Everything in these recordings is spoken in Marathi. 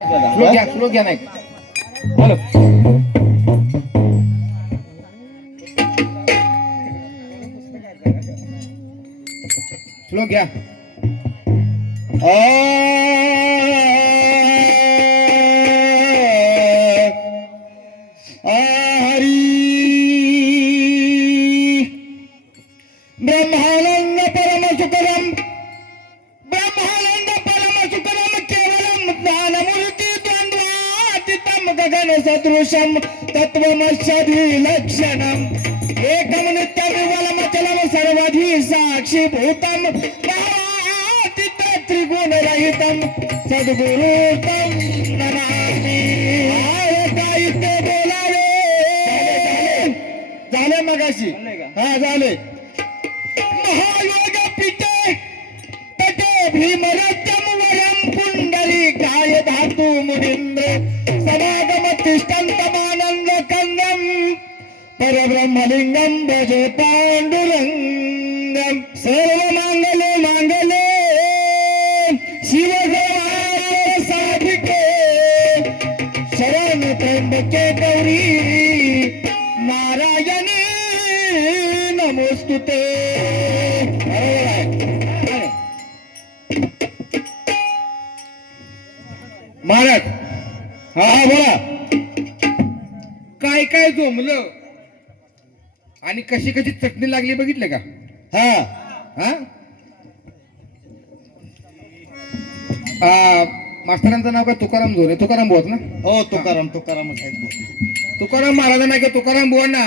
श्लोक घ्या नाही बोलो. श्लोक घ्या. हरी ब्रह्मानंद परम सुखदम ब्रह्मानंद परम सुखदम केवलम ज्ञानमूर्ति द्वंद्वातीतम गगन सदृशम तत्वमस्यधि लक्षणम एकम नित्यम विमलम चलम सर्वधि साक्षीभूतम नातीत त्रिगुण रहितम सद्गुरुतम नमामि. झाले मगाशी. हा झाले. महायोग पिते तटे भीमरजम वरम पुंडली काय धातु मुनींद्र समागम तिष्ठन्तमानंद कंदम परब्रह्मलिंगम भजे पांडुरंगम. सर्व मांगले मांगले शिव साधिके शरण त्र्यंबके गौरी नारायणी नमोस्तुते. महाराज हा हा बोला. काय काय जमलं आणि कशी कशी चटणी लागली बघितलं का? हा हा मास्तरांचं नाव काय? तुकाराम झोरे. तुकाराम बोत ना? हो तुकारामच आहेत. तुकाराम महाराजांना नाही का तुकाराम बुवांना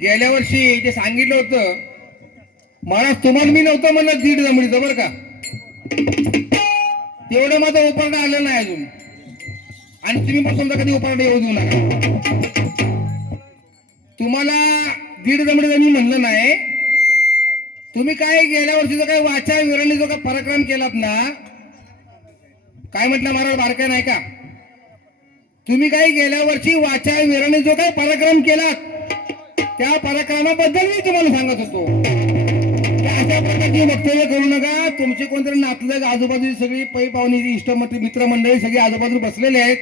गेल्या वर्षी जे सांगितलं होतं महाराज तुम्हाला मी नव्हतं म्हणलं दीड जमडीचं बरं का. तेवढं माझं उपरण आलं नाही अजून आणि तुम्ही पण तुमचा कधी उपरण येऊ देऊ नका. तुम्हाला दीड जमडीचं मी म्हणलं नाही. तुम्ही काय गेल्या वर्षीचा काय वाचा विरणी जो काय पराक्रम केलात ना, काय म्हटलं महाराज बारकाय नाही का? तुम्ही काय गेल्या वर्षी वाचा विरणी जो काय पराक्रम केला त्या पराक्रमाबद्दल मी तुम्हाला सांगत होतो. अशा प्रकारची वक्तव्य करू नका. तुमचे कोणतरी नातलग आजूबाजूची सगळी पै पाहुणी इष्ट मित्रमंडळी सगळी आजूबाजू बसलेले आहेत,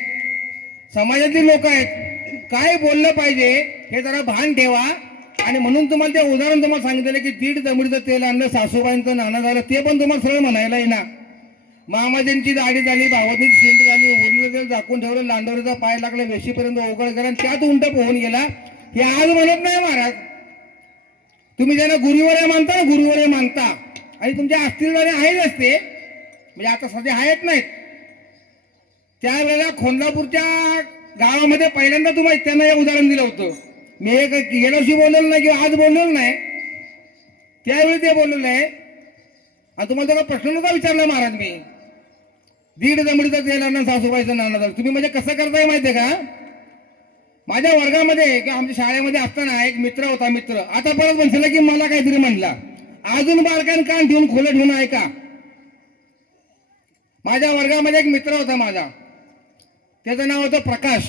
समाजातली लोक आहेत. काय बोललं पाहिजे हे जरा भान ठेवा. आणि म्हणून तुम्हाला ते उदाहरण तुम्हाला सांगितलं की दीड जमिडीचं तेल आणलं, सासूबाईंचं नाणं झालं, ते पण तुम्हाला सरळ म्हणायला येईना. मामाजींची दाढी झाली, भावाची शिंद झाली, उरलं तेल झाकून ठेवलं, लांडोरीचा पाय लागला, वेशीपर्यंत ओघळ करा, त्यात उंट पोहून गेला. हे आज म्हणत नाही महाराज. तुम्ही ज्यांना गुरुवरे मानता ना, गुरुवरे मानता आणि तुमच्या अस्तित्वाने आहेत असते, म्हणजे आता सध्या आहेत नाहीत. त्यावेळेला खोंदापूरच्या गावामध्ये पहिल्यांदा तुम्हाला त्यांना हे उदाहरण दिलं होतं. मी एक गेल्या वर्षी बोललेलं नाही किंवा आज बोललेलं नाही, त्यावेळी ते बोललेलं आहे. आणि तुम्हाला त्याला प्रश्न नव्हता विचारला महाराज मी. दीड जमिडीचं तेल आणलं, सासूबाईचं नाणं झालं. तुम्ही म्हणजे कसं करताय माहितीये का? माझ्या वर्गामध्ये किंवा आमच्या शाळेमध्ये असताना एक मित्र होता. मित्र आता परत म्हणला की मला काहीतरी म्हणला. अजून बारकाईन कान ठेवून खोलं ठेवून ऐका. माझ्या वर्गामध्ये एक मित्र होता माझा, त्याचं नाव होतं प्रकाश.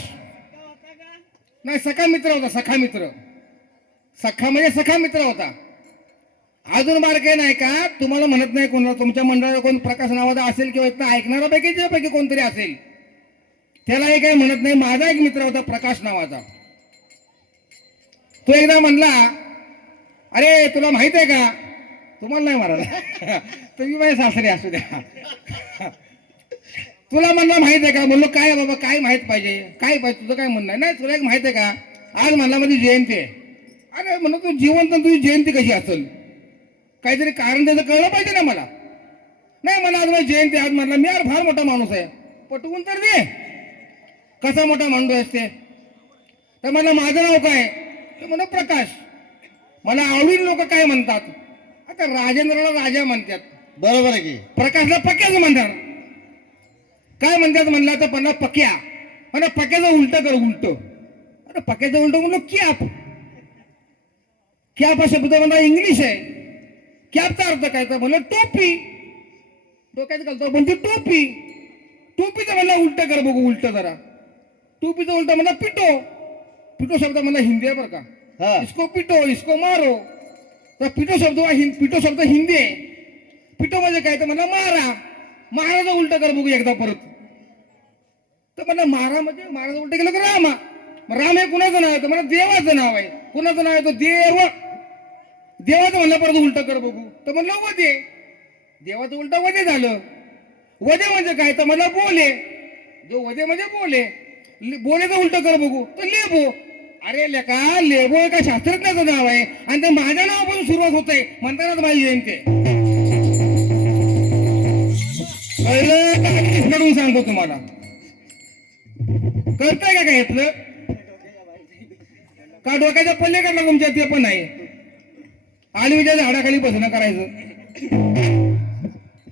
नाही सखा मित्र होता. सखा मित्र. सखा म्हणजे सखा मित्र होता. अजून बारकाई नाही का? तुम्हाला म्हणत नाही कोणाला, तुमच्या मंडळाला कोण प्रकाश नावाचा असेल किंवा इथं ऐकणाऱ्यापैकी ज्यापैकी कोणतरी असेल त्यालाही काही म्हणत नाही. माझा एक मित्र होता प्रकाश नावाचा. तो एकदा म्हणला, अरे तुला माहित आहे का? तुम्हाला नाही म्हणाला, तुम्ही माझे सासरे असू द्या. तुला म्हणला माहित आहे का? म्हणलो काय बाबा, काय माहित पाहिजे? काय पाहिजे तुझं? काय म्हणणं नाही. तुला एक माहित आहे का? आज म्हणला माझी जयंती आहे. अरे म्हणलं तू जिवंत, तुझी जयंती कशी असेल? काहीतरी कारण त्याचं कळलं पाहिजे ना मला. नाही मला आज माझी जयंती. आज म्हणला मी यार फार मोठा माणूस आहे. पटवून तर दे. कसा मोठा माणूस असते? तर म्हणलं माझं नाव काय? तर म्हणलं प्रकाश. मला आवडीन लोक काय म्हणतात? आता राजेंद्रला राजा म्हणतात, बरोबर आहे की. प्रकाशला पक्याच म्हणतात. काय म्हणतात म्हणला तर म्हणला पक्या. म्हणा पक्याचं उलट कर, उलट. अरे पक्याचं उलट म्हणलं कॅप. कॅप हा शब्द म्हणला इंग्लिश आहे. कॅपचा अर्थ काय? तर म्हणलं टोपी. डोक्यात घालतो पण ती टोपी. टोपीचं म्हणला उलट कर बघू, उलट जरा. टोपीचं उलट म्हणला पिटो. पिटो शब्द म्हणला हिंदी आहे बरं का. इसको पिटो, इसको मारो. तर पिटो शब्द हिंदी आहे. पिटो म्हणजे काय? तर म्हणला मारा. महाराज उलट कर बघू एकदा परत. तर म्हणलं महाराज उलट गेलं का रामा. मग राम हे कुणाचं नाव आहे? तर मला देवाचं नाव आहे. कुणाचं नाव आहे? तो देवाचं म्हणलं परत उलट कर बघू. तर म्हणलं वदे. देवाचं उलट वदे झालं. वदे म्हणजे काय? तर मला बोले. जो वदे म्हणजे बोले. बोलेचं उलट कर बघू. तर लेबो. अरे लेका, लेबो एका शास्त्रज्ञाचं नाव आहे आणि ते माझ्या नावापासून सुरुवात होत आहे म्हणतानाच माझी जयंती आहे. कळलं का? कडून सांगतो तुम्हाला. कळतंय का काय यातलं? का डोक्याच्या पल्लेकडला तुमच्या ते पण आहे. आळवीच्या झाडाखाली बसणं करायचं.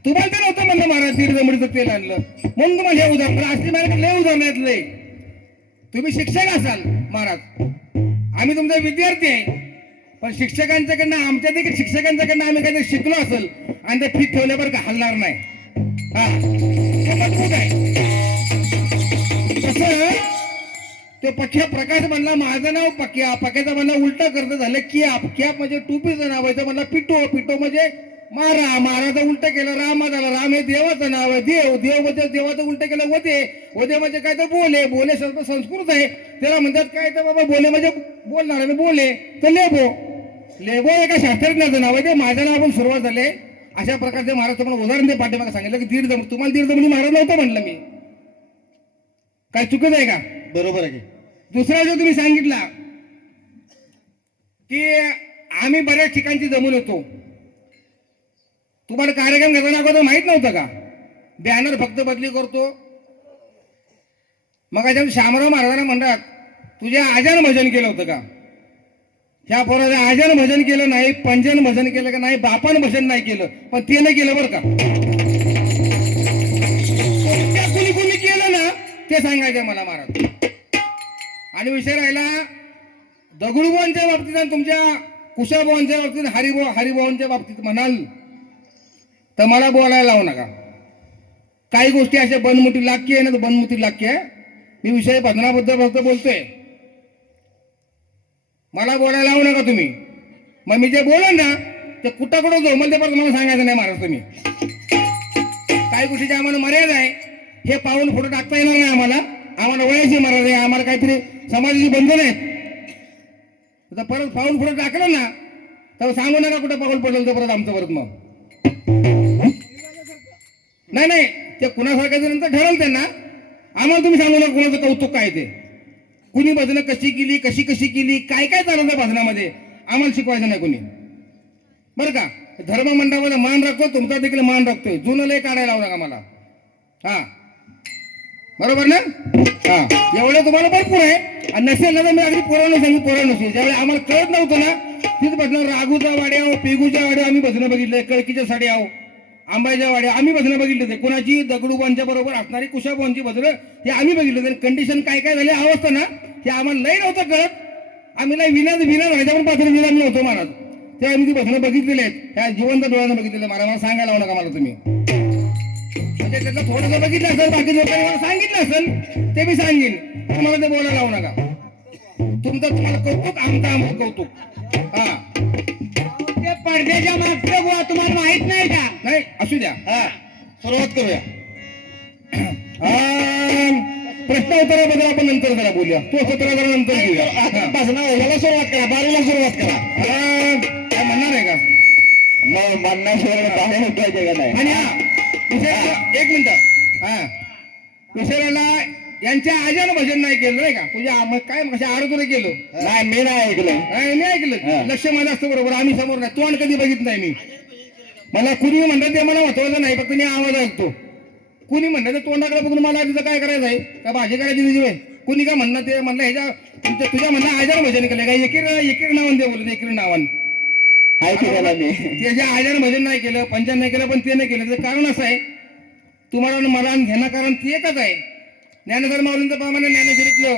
तुम्हाला तर नव्हतं म्हणलं महाराज दीड जमडीचं तेल आणलं म्हणून तुम्हाला हे उदाहरण. असली माझ्याकडे लय उदाहरण यातलंय. तुम्ही शिक्षक असाल महाराज, आम्ही तुमचा विद्यार्थी आहे, पण शिक्षकांच्याकडनं आमच्या देखील शिक्षकांच्याकडनं आम्ही काहीतरी शिकलो असेल आणि ते फिट ठेवल्यावर का हलणार नाही. हा मजबूत आहे. कसं ते पक्या प्रकाश म्हणला माझं नाव पक्या. पक्याचा म्हणला उलटा करत झालं कियाप. कियाप म्हणजे टोपीचं नाव आहे. म्हणला पिटो. पिटो म्हणजे मारा. माराचं उलट केलं रामा झाला. राम हे देवाचं नाव आहे. देव म्हणजे देवाचं उलट केलं वदे. वदे म्हणजे काय तर बोले. बोले शब्द संस्कृत आहे. त्याला म्हणतात काय तर बाबा बोले म्हणजे बोलणार बोले. तर लेबो. लेबो एका शास्त्रज्ञाचं नाव आहे. ते माझ्या नावापासून सुरुवात झाले. अशा प्रकारचे महाराज तुम्हाला उदाहरण ते पाठीमागे सांगितलं की दीड जमणी. तुम्हाला दीड जमणी महाराज नव्हतं म्हणलं मी. काय चुकत आहे का? बरोबर आहे की. दुसरा जो तुम्ही सांगितला की आम्ही बऱ्याच ठिकाणची जमून येतो. तुम्हाला कार्यक्रम घेताना अगोदर माहित नव्हतं का? बॅनर फक्त बदली करतो. मग शामराव महाराजांना म्हणतात तुझ्या आजान भजन केलं होतं का? ह्या पोराचं आजान भजन केलं नाही, पंजन भजन केलं का नाही, बापान भजन नाही केलं, पण ते नाही केलं बरं का. कुणी कुणी केलं ना ते सांगायचं मला महाराज. आणि विषय राहिला दगडूभाऊंच्या बाबतीत आणि तुमच्या कुशाभाऊंच्या बाबतीत हरिभाऊंच्या बाबतीत म्हणाल तर मला बोलायला लावू नका. काही गोष्टी अशा बनमुटी लाक्य आहे ना, तर बनमुटी लाक्य आहे. मी विषय भजनाबद्दल फक्त बोलतोय. मला बोलायला लावू नका तुम्ही. मग मी जे बोलन ना ते कुठं जाऊ मला ते परत मला सांगायचं नाही महाराज. तुम्ही काही गोष्टीची आम्हाला मर्यादा आहे. हे पाऊल फोटो टाकता येणार नाही आम्हाला. आम्हाला वयाची मर्यादा आहे. आम्हाला काहीतरी समाजाची बंधन आहेत. तर परत पाऊल फोटो टाकलं ना तर सांगू नका कुठं पाऊल पडलं तर परत आमचं परत मग नाही ते कुणासारख्याचं नंतर ठरवलं त्यांना. आम्हाला तुम्ही सांगू नका कुणाचं कौतुक काय ते. कुणी भजनं कशी केली, कशी केली, काय चालवतं भजनामध्ये आम्हाला शिकवायचं नाही कुणी. बरं का? धर्म मंडळामध्ये मान राखतो. तुमचा देखील मान राखतोय. जुनं लय काढायला लावू नका मला. हा बरोबर ना? हा एवढं तुम्हाला भरपूर आहे. आणि नसेल ना तर मी अगदी पोरांना सांगू. पोरांना नसेल ज्यावेळी आम्हाला कळत नव्हतं ना तीच भजनं राघूच्या वाड्या पेगूच्या वाड्या आम्ही भजनं बघितले. कळकीच्या साड्या आहो, आंबाच्या वाड्या आम्ही भजनं बघितले. ते कोणाची दगडूबांच्या बरोबर असणारी कुशाबांची भजनं हे आम्ही बघितले. कंडिशन काय झाली अवस्था ना हे आम्हाला लई नव्हतं कळत. आम्ही नाही विना व्हायच्या पण पात्र दिला नव्हतो महाराज. तेव्हा आम्ही ती भजनं बघितलेले आहेत. त्या जिवंत डोळ्यानं बघितलेले. मला सांगायला लावू नका मला तुम्ही. म्हणजे त्याचं थोडंसं बघितलं असेल, बाकी लोकांनी मला सांगितलं असेल ते मी सांगेन. मला ते बोलायला लावू नका. तुमचं तुम्हाला कौतुक, आमचं कौतुक. हा ते पडद्याच्या मागचं बुवा तुम्हाला माहित नाही का? नाही असू द्या. हा सुरुवात करूया. प्रश्न उत्तराबद्दल आपण नंतर जरा बोलूया. तो सत्र जरा नंतर घेऊया. याला सुरुवात करा. बारीला सुरुवात करा. काय म्हणणार आहे का? मग म्हणण्याशिवाय का नाही. आणि हा विषय एक मिनिट. हा विषयाला यांच्या आजान भजन नाही केलं नाही का? तुझ्या काय कशा आरोग्य केलं नाही मी नाही ऐकलं. मी ऐकलं. लक्ष माझं असतं बरोबर. आम्ही समोर नाही. तोंड कधी बघितलं नाही मी. मला कुणी म्हणतात ते मला महत्वाचं नाही. फक्त मी आवाज ऐकतो. कुणी म्हणलं तर तोंडाकडे बघून मला तिथं काय करायचं आहे का भाजी करायची तुझी वेळ. कुणी काय म्हणणं ते म्हणलं ह्याच्या तुझ्या म्हणणं आजार भजन केलं काय? एकीर नावान ते बोलत. एकीर नावान हाय केला मी. त्याच्या आजार भजन नाही केलं, पंचन नाही केलं, पण ते नाही केलं. त्याचं कारण असं आहे तुम्हाला मला घेणं कारण ते एकच आहे. ज्ञानेश्वर माऊलींचं प्रमाणे ज्ञानेश्वरीतलं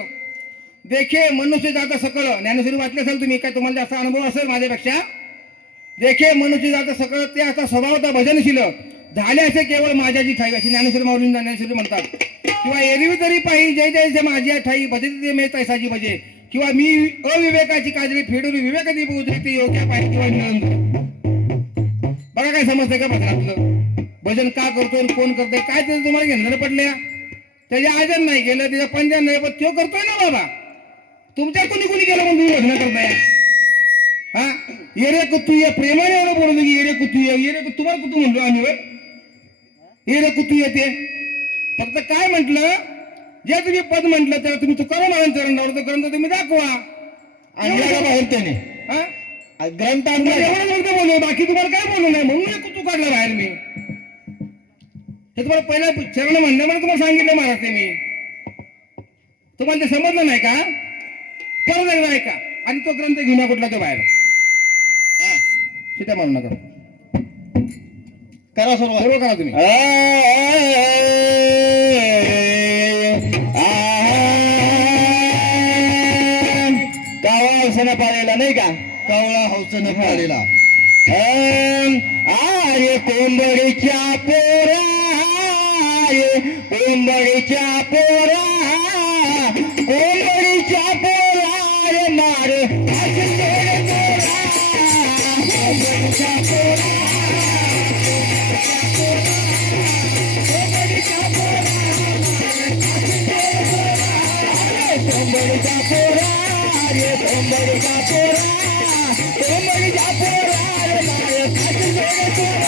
देखे मनुष्य जाता सकळ. ज्ञानेश्वरी वाचले असेल तुम्ही. काय तुम्हाला जास्त अनुभव असेल माझ्यापेक्षा. देखे मनुष्य जाता सकळ ते असा स्वभावता भजनशील झाले असे केवळ माझ्याची ठाई. अशी ज्ञानेश्वर माऊली ज्ञानेश्वरी म्हणतात. किंवा एरवी तरी पाहिजे जय जय जय माझ्या ठाई भजते मे तैसाची भजे. किंवा मी अविवेकाची काजरी फेडून विवेकाची उजरी ते योग्य पाहिजे किंवा निरंतर. बघा काय समजतंय का भजनातलं? भजन का करतो कोण करतोय काय ते तुम्हाला घेणं पडल्या. त्याच्या आजन नाही गेलं, त्याच्या पंजान नाही, पण तो करतोय ना बाबा. तुमच्या कुणी केलं म्हणून तुम्ही भजन करताय. हा, येरे कुतू ये प्रेमाने एवढं बोलतो की येरे कुतू ये तुम्हाला कुतू म्हणलो आम्ही वर येरे कुतू येते. फक्त काय म्हटलं, जे तुम्ही पद म्हटलं त्याला तुम्ही तुकाराम महाराजांचं चरण ग्रंथ तुम्ही दाखवा. आणला का बाहेर त्याने हा, ग्रंथ आणला का? एवढं फक्त बोलू, बाकी तुम्हाला काय बोलू नाही म्हणून हे कुतू काढला बाहेर मी. हे तुम्हाला पहिल्या चरण म्हणण्यामध्ये तुम्हाला सांगितलं महाराज ते मी. तुम्हाला ते समजलं नाही का? परत एकदा ऐका आणि तो ग्रंथ घेऊन या कुठला तो बाहेर. सीता मारू नका, करा सुरुवात. सर्व करा तुम्ही. कावळा हौसनं पाळलेला नाही का? कावळा हौसनं पाळलेला. आरे कोंबडीच्या पोरा, कोंबडीच्या पोरा, कोंबडीच्या पोरा रे मारे कोंबडीच्या पोरा, कोंबडीच्या पोरा रे, कोंबडीच्या पोरा, कोंबडीच्या पोरा रे मारे पोरा.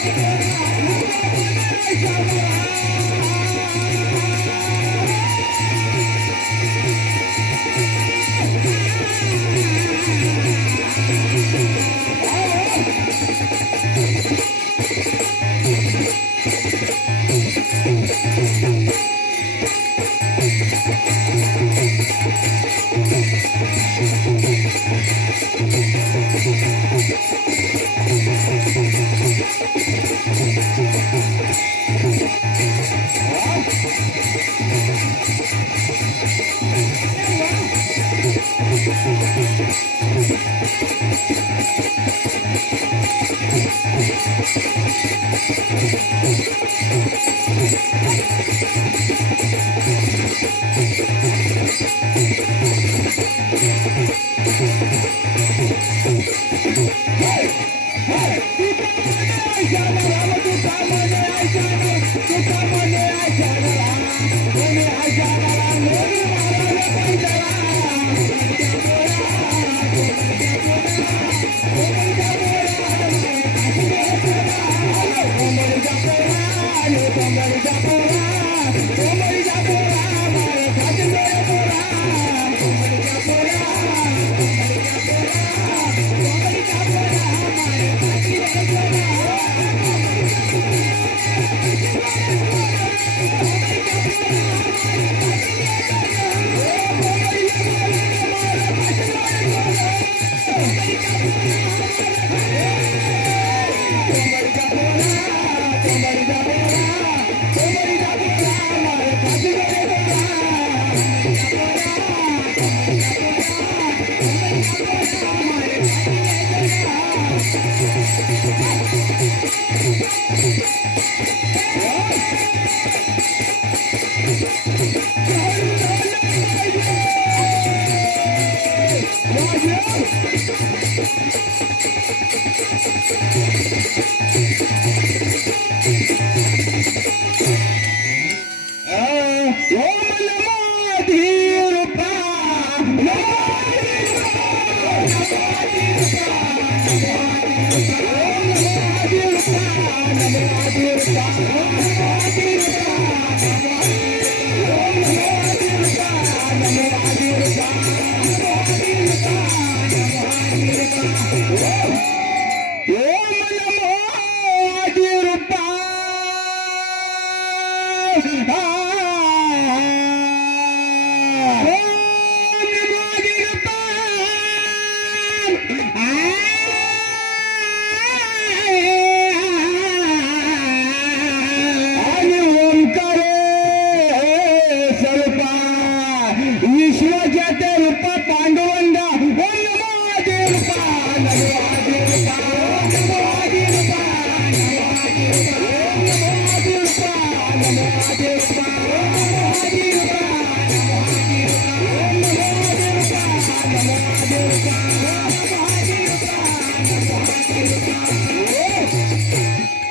Thank you.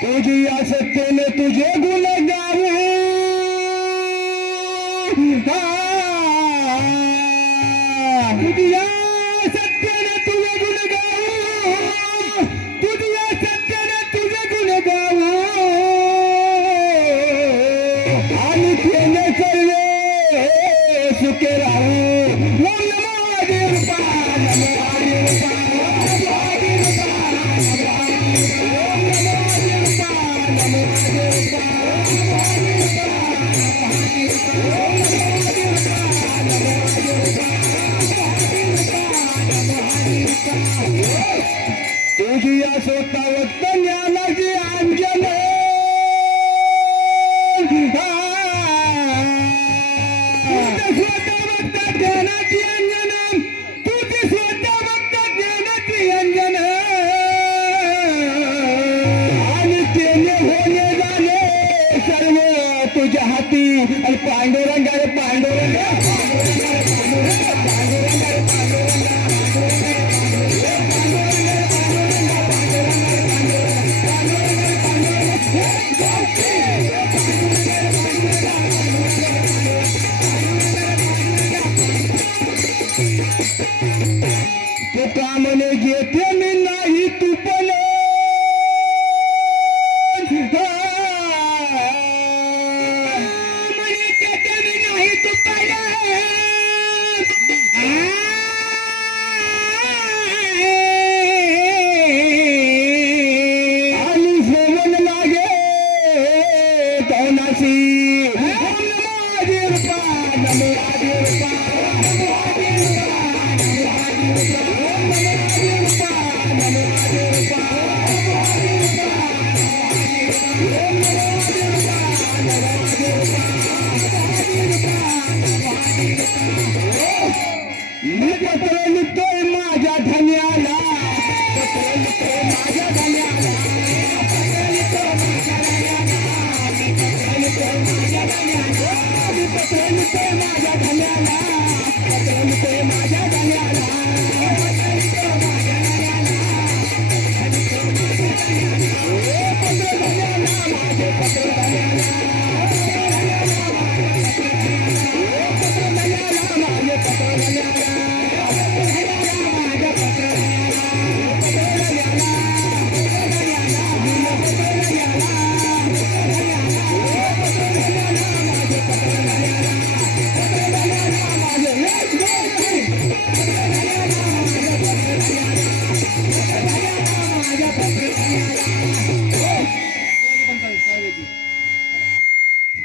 तुझी या सत्तेने तुझे गुण गावे तुझी या सत्तेने तुझे गुण गावे तुझी या सत्तेने तुझे गुण गावे आणि केले सर्वे सुखे राहू ओम नमो आदिरूपा नमो आदिरूपा नमो आदिरूपा तुझी या स्वतःवक्त ज्ञानाची अंजन स्वतःवक्त ज्ञानाची अंजन तुझी स्वतःवक्त ज्ञानाची अंजन आणि तेने होणे झाले सर्व तुझ्या हाती आणि पांडुरंगा रे पांडुरंगा तो कामने घेते मी नाही तू पण म्हणे घेते मी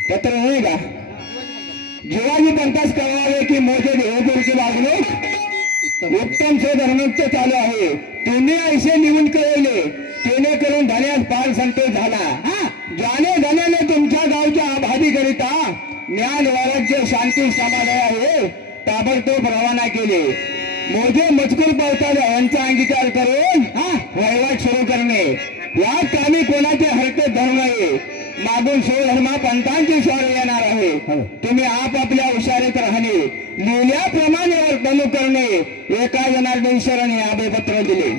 पत्र नाही का जीवाजी पंथास कळवावे की मोठे देवपुरीची वागणूक उत्तम धर्मोच्च चालू आहे. तुम्ही ऐसे निवून कळवले तेने करून धन्यास फार संतोष झाला. ज्याने धन्याने तुमच्या गावच्या आबादीकरिता ज्ञान वैराग्य शांती समाधान आहे ताबडतोब रवाना केले. मोठे मजकूर पावतात यांचा अंगीकार करून वहिवाट सुरू करणे. या कामी कोणाचे हरकत धर्म आहे. मागून स्वधर्मा पंथांची स्वार येणार आहे. तुम्ही आपापल्या हुशारीत राहणे लिहिल्याप्रमाणे वर्तणूक करणे. एका जनार्दन शरण याबे पत्र दिले.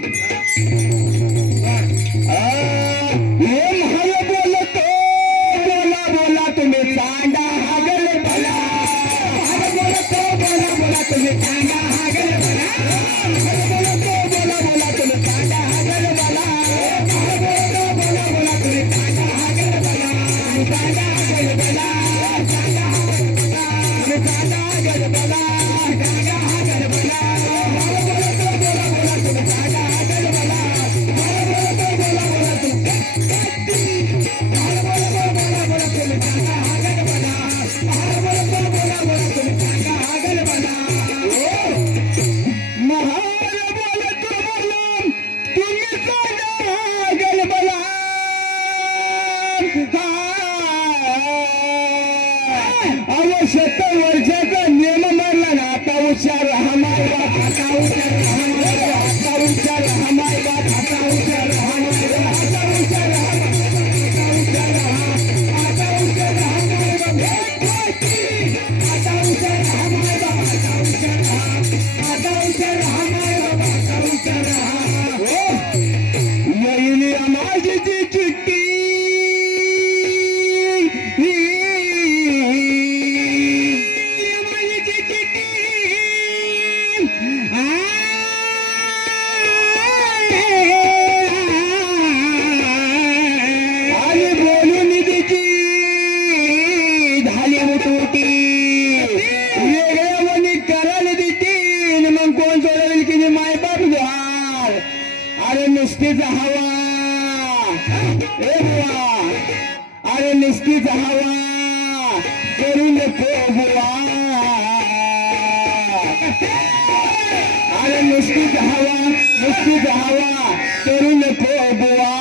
हे महान बोलतो बोला बोला तुम्ही चांडा हागल बोला. बोलतो बोला बोला तुम्ही चांडा हागल बोला. बोलतो बोला बोला तुम्ही चांडा हागल बोला. बोलतो बोला बोला तुम्ही चांडा हागल बोला. चांडा हागल बोला. चांडा हागल बोला. चांडा हागल बोला. चांडा हागल बोला. बोलतो बोला बोला तुम्ही चांडा हागल बोला. बोलतो बोला बोला तुम्ही सत्तर वर्षाचा नियम मारला ना. आता हुशार हमाय बात. आता हुशार हमाय बात. आता हुशार हमाय बात. आता हुशार हमाय बात. आता हुशार आता हुशार आता हुशार हमाय बात. आता हुशार हमाय बात. आता हुशार आता हुशार हमाय बात. आता हुशार येईल माझी चिठ्ठी. निष्ठीचा हवा ए बुवा. अरे निष्ठीचा हवा करू नको बुवा. अरे निष्ठीचा हवा करू नको बुवा.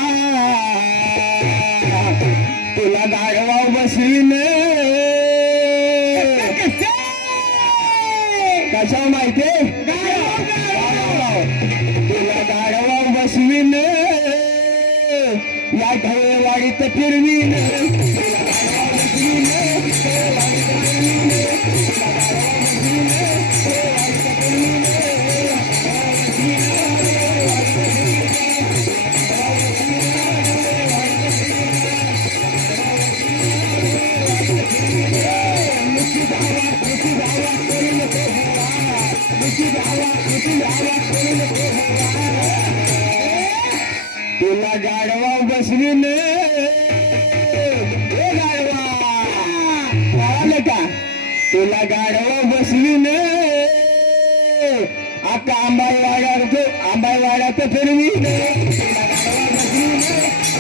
तुला गाडवा बसवीन कशा माहितीये तुला गाडवा बसवीन या ढवळेवाडीत फिरवीन. तुला गाडवा बसवीन गाडवा कळालं का. तुला गाडवा बसवीन आता आंबाईवाड्यात फिरवीन. तुला गाडवा बसवीन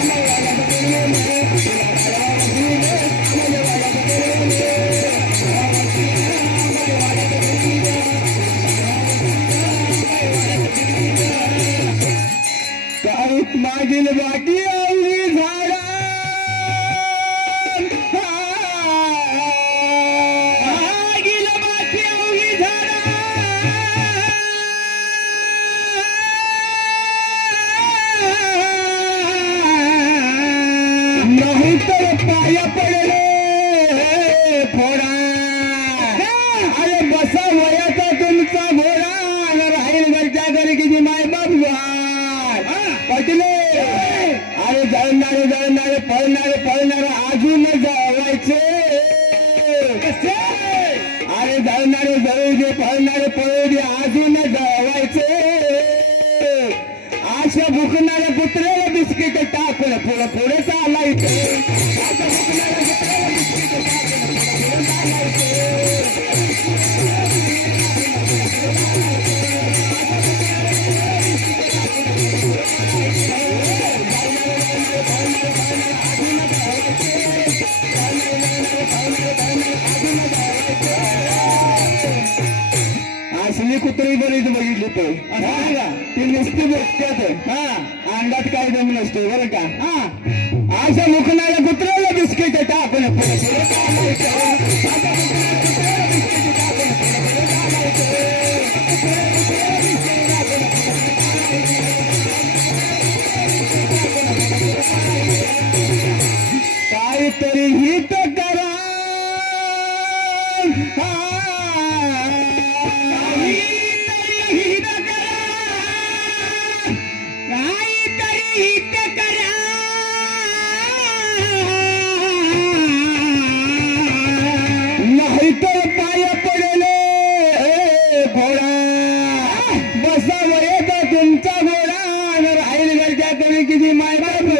आंबाईवाड्यात फिरवीन. तुला गाडवा बसवीन आंबाईवाड्यात फिरवीन. काहीच मागील वाटी आवडी झाडा. मागील वाटी आवडी झाडा. नाही तर पाया पडले फोडा. अरे बसा वयाचा तुमचा घोडा. राहील घरच्या घरी किती माय बाप पटले. अरे जळणारे पळणारे अजून जळवायचे. अरे जळणारे जळू दे पळणारे पळू दे अजून जळवायचे. अशा भुकणाऱ्या कुत्र्याला बिस्किट टाकून पुढे चालायचे. अशा भुकणाऱ्या कुत्र्याला बिस्किट टाकून पुढे चालायचे. बोलते ती नुसती बोलतात अंगात काय दम नसतो बरं का अशा मुखनाला कुत्र्याला बिस्किट टाकून काहीतरी हित करा नाही तर पाय पडले घोडा बसावर येतो तुमचा घोडा राहील घरच्या तरी किती माय बाबू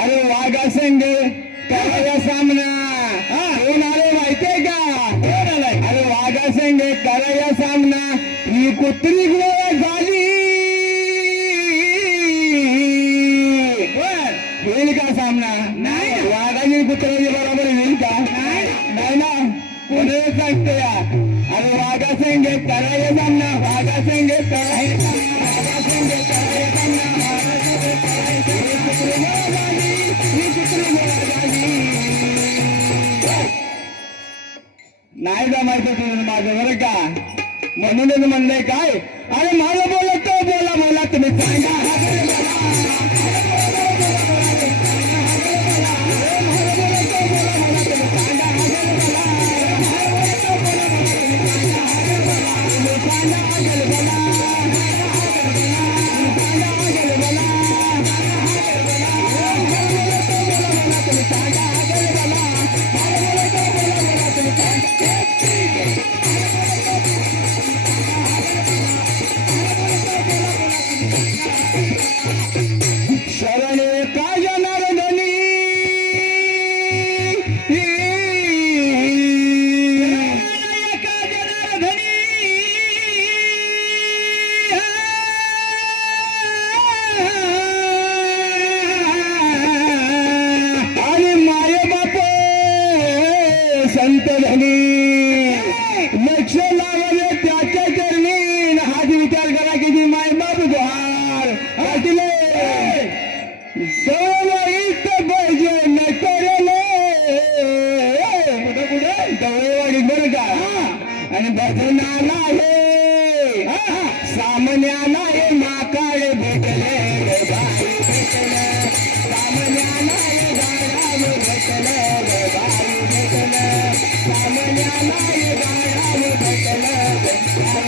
अरे वाघा संघ कराया सामना कोण आले माहितीये का कोण आलाय अरे वाघा संघ कराया सामना ही कुत्री गोळा झाली होईल का सामना नाही वाघाची कुत्र्याची बरोबर होईल का नाही ना कोणी सांगतो या अरे वाघा संघ कराया सामना वाघा संघ कराया सामना वाघा संघ कराया सामना नाही जमायचं तुम्ही माझं बरं का म्हणूनच म्हणलंय काय अरे माझं बोलत तो बोला बोला तुम्ही सांगा शरण का जनार्दनी का जनार्दनी आणि माय बाप संत धनी लक्ष लावले त्याच्या चरणी हाच विचार करा की जी माय बाप द्वार वाटले दवळीत पाहिजे नटरले कुठं दवळीवाडीत बरं का आणि भजना नाही सामन्या नाही माकाळे भेटले बाई भेटले सामन्या नाही गाडाव भेटले बाई भेटले सामन्या नाही गाडाव भेटले बाई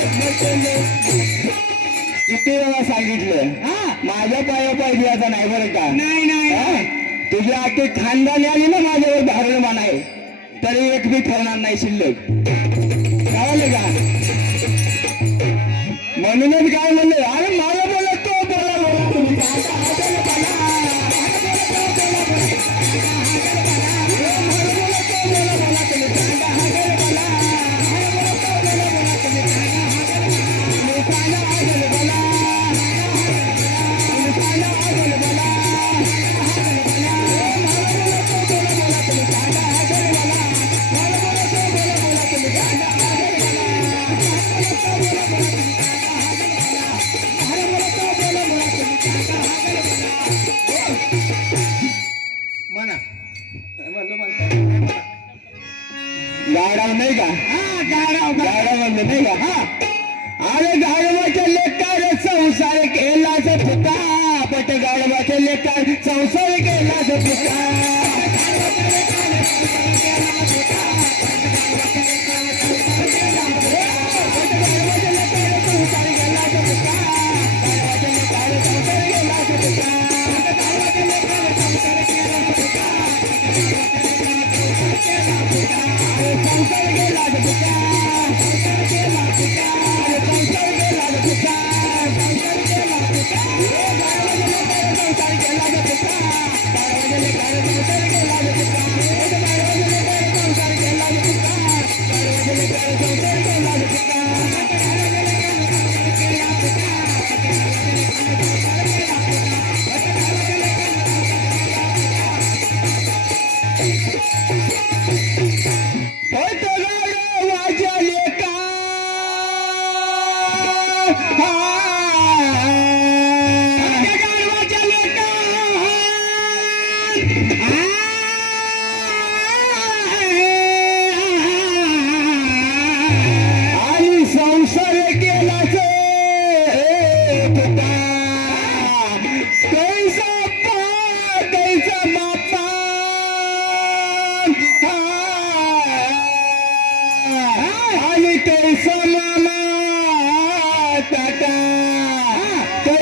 भेटले किती वेळा सांगितलं माझ्या पाया पाय द्यायचा नाही बरं का नाही नाही तुझी आखी खानदानी आली ना माझ्यावर धारण मानाय तरी एक बी ठेवणार नाही शिल्लक कळालं का म्हणूनच काय म्हणलं अरे मला बोलत तो बोला बोला तुम्ही म्हणा गाडाव नाही का गाडाव म्हणलं नाही का अरे गाडवाच्या लेकार संसार केलाच फुका पट गाडवाच्या लेकार संसार केलाच फुका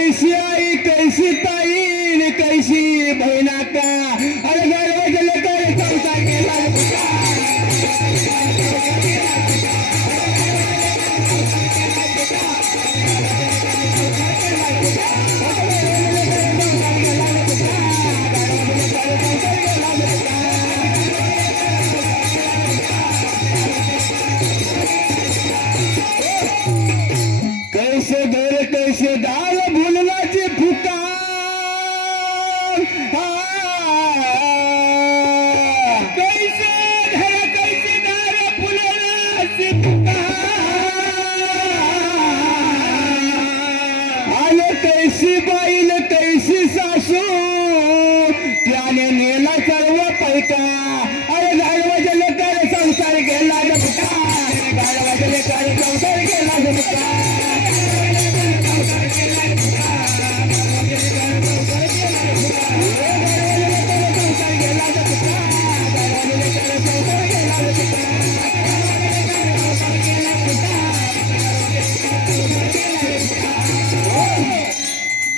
कैसी आई कैसी ताई कैसी बहिणा का अरे गर्वाचे लेकर संसार केला कैसे दार भुलवाची फुकार कैसे दार भुलवाची फुकार आले कैसी बाईल कैसी सासू त्याने नेला सर्व पैका अरे गाडवाचे लेकर संसार गेला गाडवाचे लेकर संसार गेला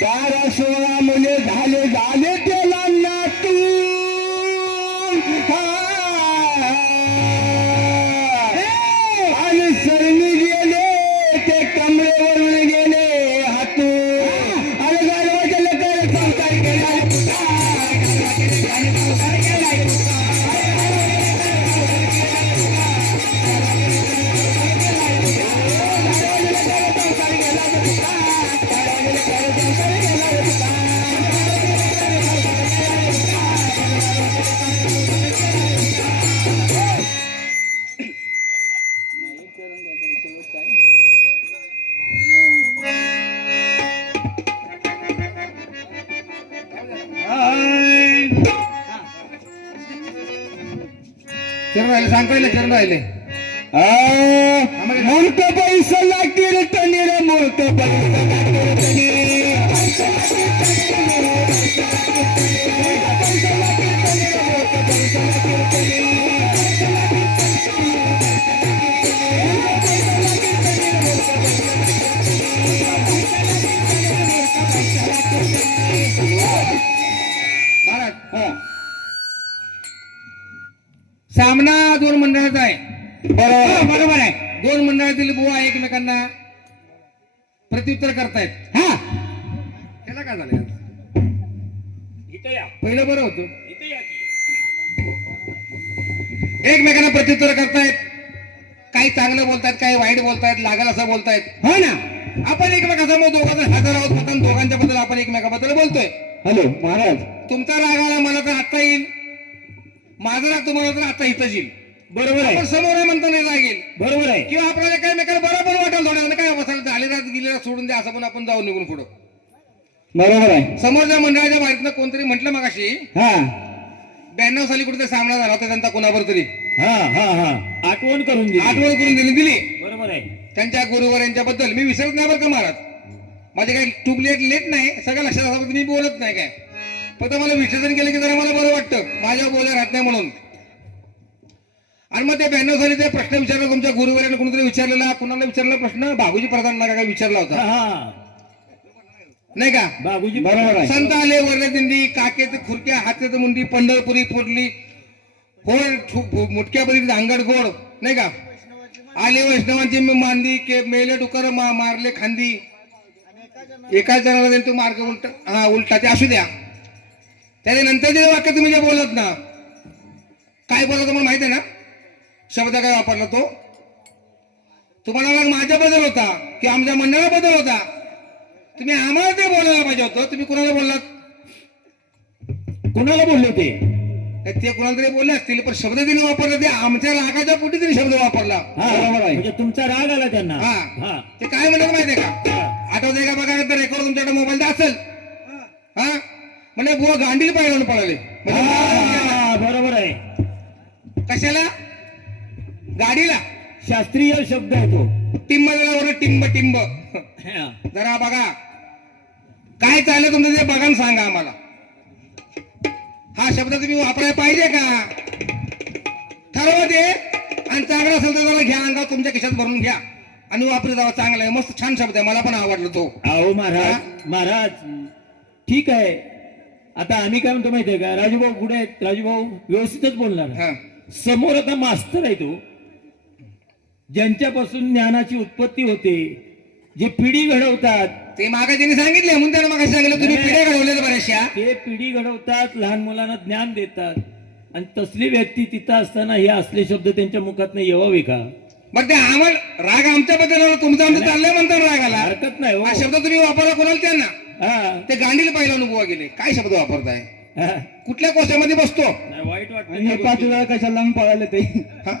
बारा 16 मुले झाले त्याला नातू आणि सरणी गेले ते कमरेवरून गेले हातू आणि गाडवाच्या लेकर संसार केला चरण राहिले मूर्ख पैसा लागतील तनी रे मूर्ख पैसा सामना दोन मंडळाचा आहे. बरोबर आहे. दोन मंडळातील बुवा एकमेकांना प्रत्युत्तर करतायत. हा त्याला काय झालं पहिलं बरं होतं. एकमेकांना प्रत्युत्तर करतायत. काही चांगलं बोलतायत काही वाईट बोलतायत लागल असं बोलतायत. हो ना आपण एकमेकासमोर दोघांचा हजर आहोत म्हणून दोघांच्या बद्दल आपण एकमेकाबद्दल बोलतोय. हॅलो महाराज तुमचा राग आला मला तर आता येईल माझा राग तुम्हाला तर आता इथंच येईल. बरोबर आहे आपण समोर आहे म्हणता नाही लागेल. बरोबर आहे किंवा आपल्याला काय मेकाला बरोबर वाटेल थोड्या काय बसायला झालेला गेलेला सोडून द्या असं पण आपण जाऊन निघून पुढं. बरोबर आहे समोरच्या मंडळाच्या बाहेरनं कोणतरी म्हटलं मगाशी हा 92 साली कुठे सामना झाला होता त्यांचा कोणावर तरी हा हा हा आठवण करून दिली आठवण करून दिली बरोबर आहे त्यांच्या गुरुवर यांच्याबद्दल मी विसरत नाही बरं का महाराज. माझे काही टूप लेट नाही सगळं लक्षात असं मी बोलत नाही काय फक्त मला विसर्जन केलं की जरा मला बरं वाटतं माझ्या बोलल्या राहत नाही म्हणून. आणि मग ते 92 सालीचे प्रश्न विचारला तुमच्या गुरुवरांनी कोणतरी विचारलेला कुणाला विचारला प्रश्न बाबूजी प्रधान ना काय विचारला होता नाही का बाबूजी बरोबर आहे संत आले वरले दिंडी काकेत खुर्क्या हातेत मुंडी पंढरपुरी फोडली होळ मुटक्यापरी अंगड गोड नाही का आले वैष्णवांची मांदी के मेले डुकर मारले खांदी एका जणाला तो मार्ग उलटा ते असू द्या. त्याच्यानंतर जे वाक्य तुम्ही जे बोलत ना काय बोलत तुम्हाला माहिती आहे ना शब्द काय वापरला तो तुम्हाला राग माझ्याबद्दल होता की आमच्या मंडळाबद्दल होता. तुम्ही आम्हाला ते बोलायला पाहिजे होतं. तुम्ही कुणाला बोललात कुणाला बोलले ते कुणाला तरी बोलले असतील पण शब्द तिने वापरला ते आमच्या रागाच्या पोटी तरी शब्द वापरला. बरोबर आहे म्हणजे तुमचा राग आला त्यांना हा ते काय म्हणत माहितीये का आठवतंय का बघा तर रेकॉर्ड तुमच्याकडे मोबाईल असेल हा म्हणजे बुवा गांडील पाहिजे पळाले बरोबर आहे कशाला गाडीला शास्त्रीय शब्द आहे तो टिंब टिंब टिंब जरा बघा काय चाललं तुमचं ते बघा सांगा आम्हाला. हा शब्द तुम्ही वापरायला पाहिजे का ठरवा ते आणि चांगला असेल तर त्याला घ्या अंगावर तुमच्या खिशात भरून घ्या आणि वापरत जावा, चांगला आहे, मस्त छान शब्द आहे, मला पण आवडला तो. अहो महाराज महाराज ठीक आहे. आता आम्ही काय म्हणतो माहितीये का, राजूभाऊ पुढे आहेत, राजूभाऊ व्यवस्थितच बोलणार. हा. समोर आता मास्तर आहे तो, ज्यांच्यापासून ज्ञानाची उत्पत्ती होते, जे पिढी घडवतात, ते मागे त्यांनी सांगितले म्हणून त्याला मागे सांगितलं तुम्ही नाही. पिढ्या घडवल्या बऱ्याचशा. ते पिढी घडवतात, लहान मुलांना ज्ञान देतात, आणि तसली व्यक्ती तिथं असताना हे असले शब्द त्यांच्या मुखात नाही येवावे का? बरं ते आम्हाला राग आमच्याबद्दल, तुमचा आमचं चाललंय म्हणता रागाला. हरकत नाही हो. हा शब्द तुम्ही वापरला कोणाला त्यांना, हा, ते गांडीला पहिला अनुभव गेले. काय शब्द वापरताय, हा. कुठल्या कोशामध्ये बसतो? नाही, वाईट वाटतं आणि त्या हे पाच गोष्टी. वेळा कशाला लावून पळाले ते, हा?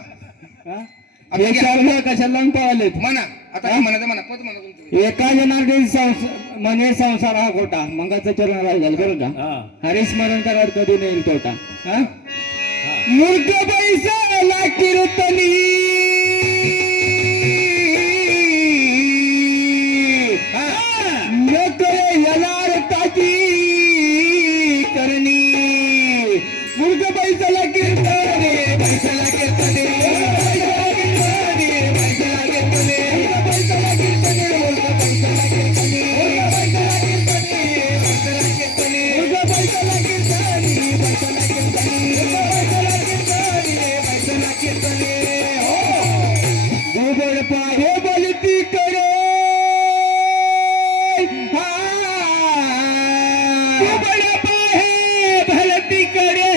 हे आता 4 वेळा कशाला लावून पळाले. म्हणा आता काय म्हणायचं म्हणा, पद म्हणा तुमचं. एका जनार्दन म्हणे संसार हा खोटा, मंगाचं चरण राहिलं बरं का. हा. हरिस्मरण करार कधी नाही तोटा. मूर्ख पैसा कीर्तनी नकळे यलारताची करणी. मूर्ख पैसाला कीर्तने, पैसाला कीर्तने, पैसाला कीर्तने, पैसाला कीर्तने, मूर्ख पैसाला कीर्तने, मूर्ख पैसाला कीर्तने, मूर्ख पैसाला कीर्तने, पैसाला कीर्तने, मूर्ख पैसाला कीर्तने, पैसाला कीर्तने, मूर्ख पैसाला कीर्तने, पैसाला कीर्तने. हो गोबड पाहे बोलती करे, गोबड पाहे भलती करे,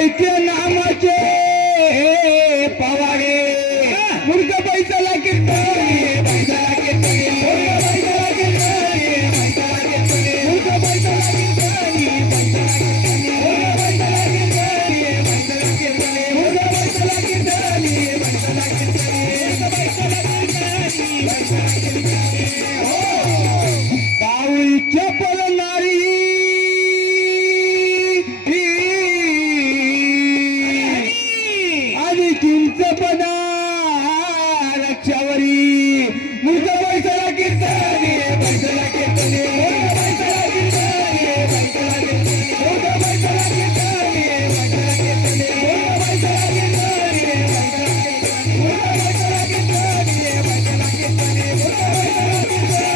ऐक्य नामाचे पवाडे. मूर्ख पैसाला कीर्तने, पैसाला कीर्तने, मूर्ख पैसाला कीर्तने, पैसाला कीर्तने, मूर्ख पैसाला कीर्तने, पैसाला कीर्तने, मूर्ख पैसाला कीर्तने, पैसाला कीर्तने, मूर्ख पैसाला कीर्तने, पैसाला कीर्तने, मूर्ख पैसाला कीर्तने, पैसाला कीर्तने. हो पाऊल चपल नारी आणि चिंच पदा रक्षावरी. मूर्ख पैसाला कीर्तने, पैसाला कीर्तने, मूर्ख पैसाला कीर्तने, पैसाला कीर्तने, मूर्ख पैसाला कीर्तने, पैसाला कीर्तने, मूर्ख पैसाला कीर्तने, पैसाला कीर्तने, मूर्ख पैसाला कीर्तने, पैसाला कीर्तने, मूर्ख पैसाला कीर्तने, पैसाला कीर्तने.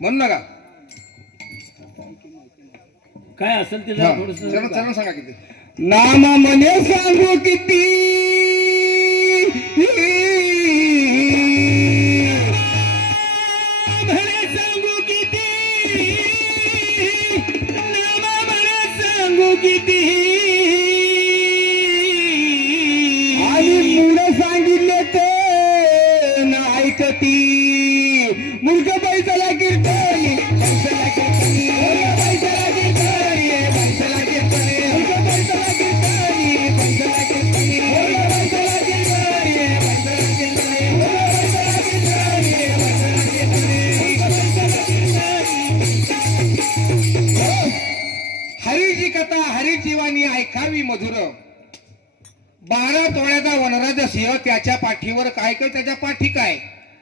म्हणू नका. काय असेल ते हा. थोडस चरण चरण सांगा किती. नाम म्हणे सांगू किती, म्हणे सांगू किती, नाम म्हणे सांगू किती, आणि मुलं सांगितले ते ना ऐकती. मूर्ख पैसाला कीर्तनी, पैसाला कीर्तनी, मूर्ख पैसाला कीर्तनी, पैसाला कीर्तनी, मूर्ख पैसाला कीर्तनी, पैसाला कीर्तनी, मूर्ख पैसाला कीर्तनी, पैसाला कीर्तनी, मूर्ख पैसाला कीर्तनी, पैसाला कीर्तनी, मूर्ख पैसाला कीर्तनी. हरीची कथा हरीची वाणी ऐकावी मधुर. 12 तोळ्याचा वनराज सिंह, त्याच्या पाठीवर काय काय, त्याच्या पाठी काय.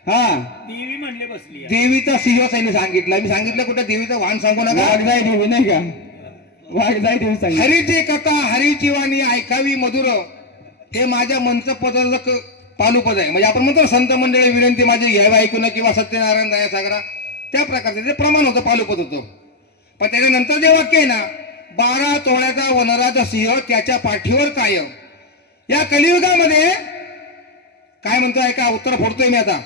हा देवी म्हणले बसली आहे. देवीचा सिंह त्यांनी सांगितलं. मी सांगितलं कुठं देवीचं वाहन सांगू नका. वाघजाई देवी नाही का, वाघजाई देवी सांगितलं. हरीची कथा हरीची वाणी ऐकावी मधुर, हे माझ्या मंच पदाचं पालुपद आहे. म्हणजे आपण म्हणतो ना, संत मंडळी विनंती माझी घ्यावी ऐकून किंवा सत्यनारायण दया सागरा, त्या प्रकारचं ते प्रमाण होतं, पालुपद होतं. पण त्याच्यानंतर जे वाक्य आहे ना, 12 तोळ्याचा वनराज सिंह, त्याच्या पाठीवर काय. या कलियुगामध्ये काय म्हणतोय का, उत्तर फोडतोय मी आता.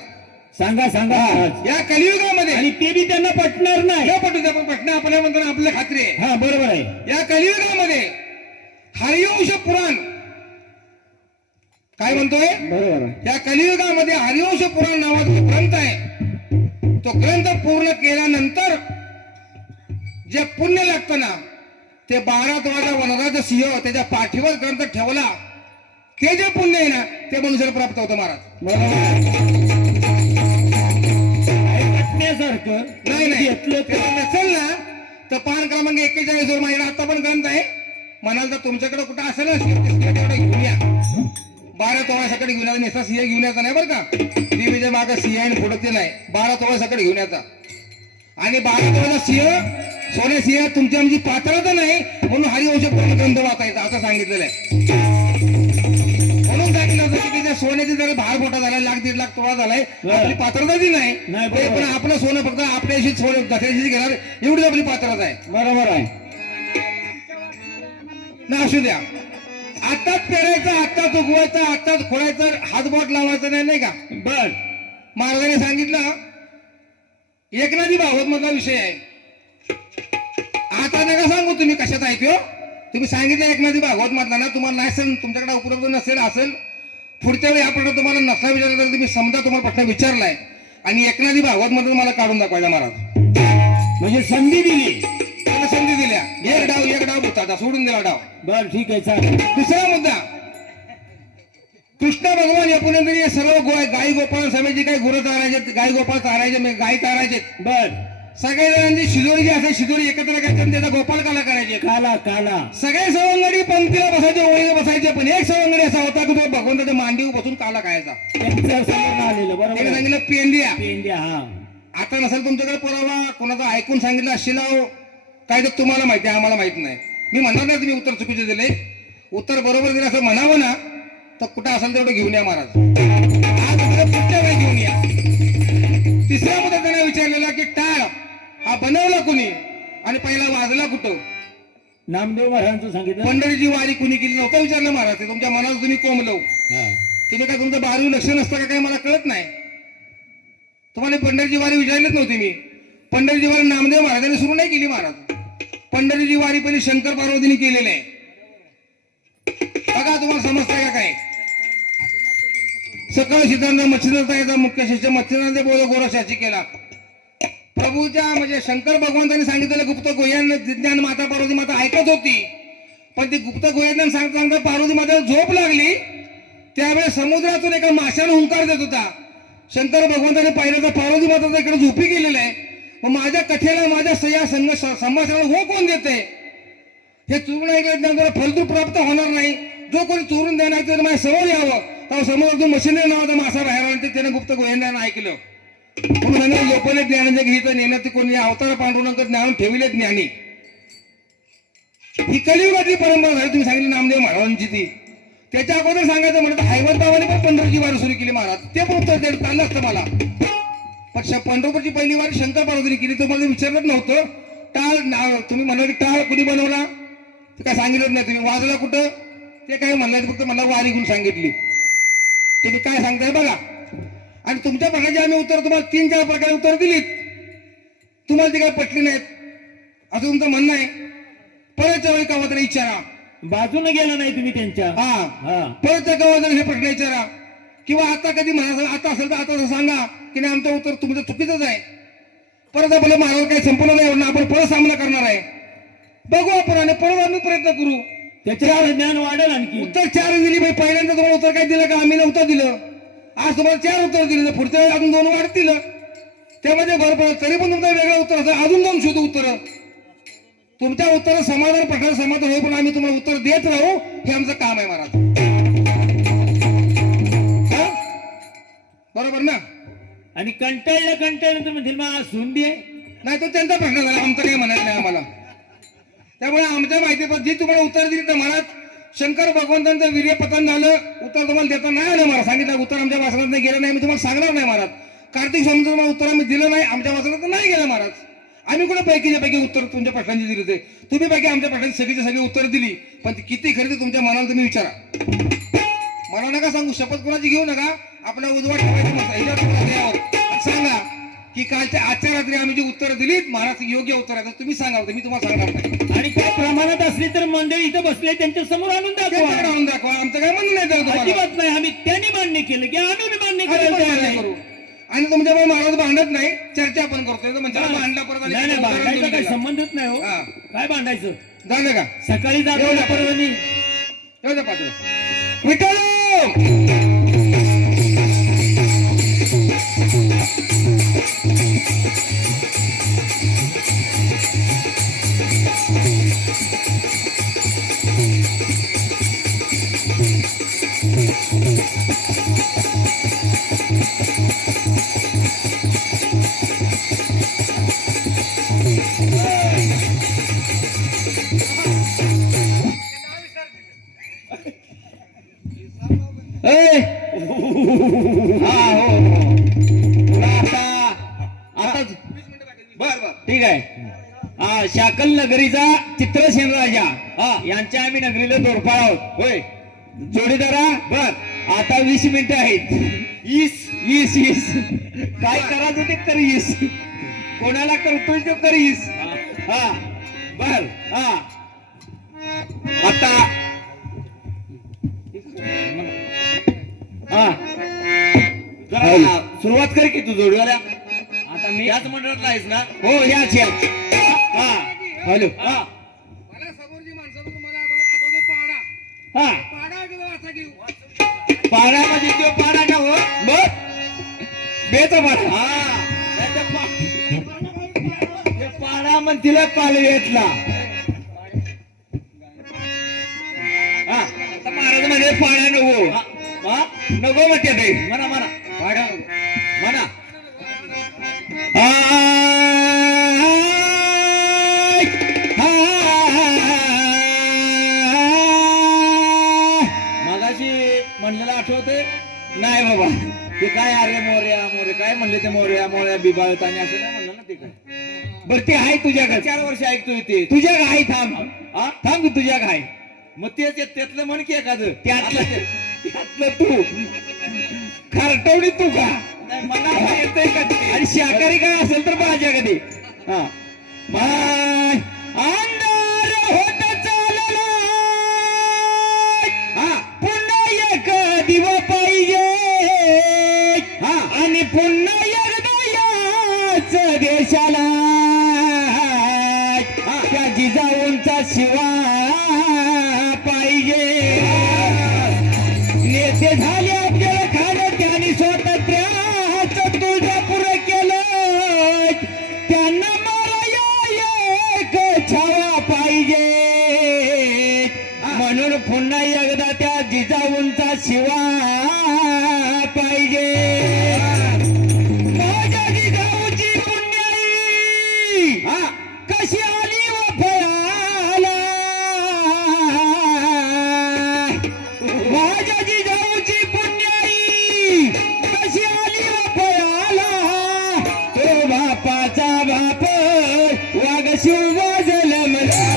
सांगा सांगा महाराज. या कलियुगामध्ये आणि ते बी त्यांना पटणार नाही. न पटू द्या, पण पटणं आपल्या म्हणतो ना, आपल्या खात्री आहे. हा बरोबर आहे. या कलियुगामध्ये हरिवंश पुराण काय म्हणतोय, बरोबर आहे. या कलियुगामध्ये हरिवंश पुराण नावाचा जो ग्रंथ आहे, तो ग्रंथ पूर्ण केल्यानंतर जे पुण्य लागतं ना, ते 12 तोळ्याचा वनराज सिंह त्याच्या पाठीवर ग्रंथ ठेवला, ते जे पुण्य आहे ना, ते मनुष्याला प्राप्त होतं महाराज. बरोबर आहे. पटण्यासारखं नाही नाही घेतलं ते जर नसेल ना, तर पान क्रमांक 41 वर माझ्याकडे आता पण ग्रंथ आहे. म्हणाल तर तुमच्याकडे कुठं असेल ना, तेवढं घेऊन या. 12 तोळा सकट घेऊन याचा, नेसा सिंह घेऊन याचा नाही बरं का. देवीच्या मागे सिंह आणि पुढं ते नाही, 12 तोळा सकट घेऊन याचा. आणि 12 तोळ्याचा सिंह सोन्या सिंह तुमची आमची पात्रता नाही म्हणून हरिवंश पूर्ण ग्रंथ वाचायचा असं सांगितलेलं आहे. म्हणून सांगितलं होतं की त्याच्या सोन्याचे जर भार मोठा झाला 1,00,000-1,50,000 तोळा झालाय आपली पात्रता ती नाही नाही, ते बरोबर. पण आपलं सोनं फक्त आपल्याशी सोनं दसऱ्याशी घेणार एवढीच आपली पात्रता आहे. बरोबर आहे. ना असू द्या. आत्ताच पेरायचं, आत्ताच उगवायचं, आत्ताच खोडायचं, हातबोट लावायचं नाही का. बर महाराजांनी सांगितलं एकनाथी भागवत मधला विषय आहे. आता नका सांगू तुम्ही कशात आहे तो. तुम्ही सांगितलं एकनाथी भागवत मधला ना, तुम्हाला नाही असेल, तुमच्याकडे उपलब्ध नसेल असेल, पुढच्या वेळी हा प्रश्न तुम्हाला नसला विचारला तर तुम्ही समजा तुम्हाला प्रश्न विचारलाय आणि एकनाथी भागवत मध्ये मला काढून दाखवायचा महाराज. म्हणजे संधी दिली. त्याला संधी दिल्या. एक डाव होता आता सोडून दिला डाव. बर ठीक आहे चालेल. दुसरा मुद्दा, कृष्ण भगवान यापुढे सर्व गाई गोपाळ समेत काही गुरं चारायचे, गाई गोपाळ चारायचे, गाई चारायचे, बर सगळ्या जणांची शिदोरी जी असायची शिदोरी एकत्र करायची आणि त्याचा गोपाल काला करायचे. काला काला सगळे सवंगडी पंक्तीला बसायचे, ओळीला बसायचे, पण एक सवंगडी असा होता की तो भगवंताच्या मांडीवर बसून काला खायचा. त्यांच्या समोर आलेलं बरोबर त्याने आहे. सांगितलं पेंडिया. पेंड्या हा आता नसेल तुमच्याकडे पुरावा, कोणाचा ऐकून सांगितलं असशील काय तर तुम्हाला माहिती आहे, आम्हाला माहित नाही. मी म्हणणार नाही तुम्ही उत्तर चुकीचे दिले, उत्तर बरोबर दिलं असं म्हणावं ना तर कुठं असेल तेवढं घेऊन या महाराज. आज आपल्याला पुढच्या वेळी घेऊन या. तिसरा मुद्दा त्याने विचारलेला की टाळ हा बनवला कुणी आणि पहिला वाजला कुठं. नामदेव महाराजांचं सांगितलं. पंढरीची वारी कुणी केली नव्हतं विचारलं महाराज. ते तुमच्या मनात तुम्ही कोंबलो. हा. तुम्ही काय तुमचं 12वी लक्ष नसतं का काही मला कळत नाही. तुम्हाला पंढरीची वारी विचारलीच नव्हती मी. पंढरीची वारी नामदेव महाराजांनी सुरू नाही केली महाराज. पंढरीची वारी पहिली शंकर पार्वतीने केलेली आहे. बघा तुम्हाला समजतंय का काय. सकळ सिद्धांत मच्छिंद्राचा याचा मुख्य शिष्य मच्छिंद्राचे बोध गोरक्षाची केला. प्रभूच्या म्हणजे शंकर भगवंतांनी सांगितलेलं गुप्त गुह्यान ज्ञान माता पार्वती माता ऐकत होती, पण ती गुप्त गुह्यान सांगता सांगता पार्वती माता झोप लागली. त्यावेळेस समुद्रातून एका माशाने हुंकार देत होता. शंकर भगवंताने पाहिलं तर पार्वती माता इकडे झोपी गेलेलं आहे. मग माझ्या कथेला माझ्या सह्या संभाषणाला हो कोण देते. हे चोरून ऐकलं ज्ञान फलतू प्राप्त होणार नाही. जो कोणी चोरून देणार ते माझ्या समोर यावं. तेव्हा समुद्रातून मशिंद्र नावाचा मासा बाहेर आला, त्याने गुप्त गुह्यान ऐकलं. म्हणून लोकांनी ज्ञानाचे गीत नेण्यात कोणी अवतार पांडुरंग ज्ञान ठेवले ज्ञानी. ही कलियुगातली परंपरा झाली. तुम्ही सांगितली नामदेव महाराजांची ती. त्याच्या अगोदर सांगायचं म्हणलं हैवत बाबाने पण पंढरची वारी सुरू केली महाराज. ते पण उत्तर द्यायला चाललं असतं मला. पण पंढरपूरची पहिली वारी शंकर पार्वतीने केली. तुम्हाला विचारलंच नव्हतं. टाळ तुम्ही म्हणलं की टाळ कुणी बनवला ते काय सांगितलं नाही. तुम्ही वाजला कुठं ते काय म्हणलं, फक्त मला वारी घेऊन सांगितली. तुम्ही काय सांगताय बघा. आणि तुमच्या प्रश्नाची आम्ही उत्तर तुम्हाला 3-4 प्रकारे उत्तर दिलीत. तुम्हाला ती काही पटली नाहीत असं तुमचं म्हणणं आहे. परतच्या वेळी कवा तरी विचारा. बाजूने गेला नाही तुम्ही त्यांच्या. हा परतच्या कवा तरी हे प्रश्न विचारा. किंवा आता कधी म्हणा आता असेल तर आता सांगा की नाही आमचं उत्तर तुमचं चुकीचंच आहे. परत आपलं महाराज काही संपलं नाही म्हणून आपण परत सामना करणार आहे. बघू आपण आणि परत आम्ही प्रयत्न करू. त्याच्यावर ज्ञान वाढेल आणखी. उत्तर 4 दिली बाई. पहिल्यांदा तुम्हाला उत्तर काय दिलं का आम्ही नव्हतं दिलं. आज तुम्हाला 4 उत्तर दिले, पुढच्या वेळी अजून 2 वाढतील. त्यामध्ये भर पडत तरी पण तुमचं वेगळं उत्तर असेल. अजून 2 शोधू उत्तर. तुमच्या उत्तर समाधान प्रश्न समाधान होईल पण आम्ही तुम्हाला उत्तर देत राहू. हे आमचं काम आहे महाराज. बरोबर ना. आणि कंटाळलं तर म्हणतील मग सुंदी आहे. नाही तो त्यांचा प्रश्न झाला, आमचं काही म्हणायचं नाही आम्हाला. त्यामुळे आमच्या माहितीपण जी तुम्हाला उत्तर दिली तर महाराज शंकर भगवंतांचं वीर्यपतन झालं. उत्तर तुम्हाला देता नाही आलं महाराज. सांगितलं उत्तर आमच्या वासनात नाही गेलं नाही. मी तुम्हाला सांगणार नाही महाराज. कार्तिक स्वामीचं तुम्हाला उत्तर आम्ही दिलं नाही, आमच्या वासनात नाही गेलं महाराज. आम्ही कुठे पैकीच्या पैकी उत्तर तुमच्या प्रश्नांची दिली होते. तुम्ही पैकी आमच्या प्रश्नांची सगळीची सगळी उत्तर दिली, पण ती किती खरी ते तुमच्या मनाला तुम्ही विचारा. मला नका सांगू, शपथ कोणाची घेऊ नका. आपला उजवा ठेवायचं ह्याच्यावर सांगा की कालच्या आजच्या रात्री आम्ही जी उत्तर दिलीत महाराज योग्य उत्तर आहे. तुम्ही सांगा, मी तुम्हाला सांगणार नाही. आणि काय प्रमाणात असली तर मंडळी इथं बसले त्यांच्या समोर आणून दाखवा. आणून दाखवा. आमचं काय म्हणणं नाही त्याला. अजिबात नाही. आम्ही त्यांनी मान्य केलं की आम्ही बी मान्य अजिबात करायला मान्य तयार करू. आहे. आणि तुमच्यामुळे महाराज भांडत नाही, चर्चा पण करतोय. म्हणजे भांडला परत आणि नाही नाही, उत्तर भांडायचा देऊन काही दिलं. संबंधच नाही हो. हा. काय भांडायचं. झालं का सकाळी जातो ना परत आणि येऊ द्या पात्र. विठ्ठल ए हा हो तुला आताच बर ठीक आहे शाकल नगरीचा चित्रसेन राजा यांच्या आम्ही नगरीला दोरफाळ आहोत होय जोडीदारा बर आता 20 मिनिटं आहेत ईस काय करायचं ते कर ईस कोणाला करतोय तो कर ईस हा बर हा आता हा जरा सुरुवात कर की तू जोडीवाल्या आता मी याच मंडळातला आहेस ना हो याच हा हॅलो हा मला समोरची माणसं तुम्हाला आठवते पाडा हा पाडा वगैरे वाचा घेऊ पाडा म्हणजे तो पाडा ना हो मग बेचा पाडा हा ते पाडा म्हणतीला पालवेतला हा आता महाराज म्हणजे पाडा नको हा नको म्हणते ते म्हणा म्हणा पाडा म्हणा मगाशी म्हणलेलं आठवते नाही बाबा ते काय अरे मोर्या काय म्हणले ते मोर्या बिबाळत आणि असं काय म्हणलं ना ते काय बरं ते आहे तुझ्याकडे 4 वर्ष ऐकतोय ते तुझ्या आहे थांब हा थांब की तुझ्या आहे मग तेच त्यातलं म्हण की एखादं त्यातलं तू खारटवडी तू का नाही मला येतंय का आणि शाकाहारी काय असेल तर भाज्या कधी हा अंधार होत चालला हा पुन्हा एक दिवा पाहिजे हा आणि पुन्हा एकदा याच देशाला त्या जिजाऊंचा शिवा पाहिजे नेते झाले आपल्याला खाणं त्यांनी स्वातंत्र्याचं तुळजापूर केलं त्यांना मला एक छावा पाहिजे म्हणून पुन्हा एकदा त्या जिजाऊंचा शिवा पाहिजे माझ्या जिजाऊची पुण्याई कशी आली व फळाला माझ्या जिजाऊची पुण्याई कशी आली व फळाला तो बापाचा बाप वाघ शिव जलमला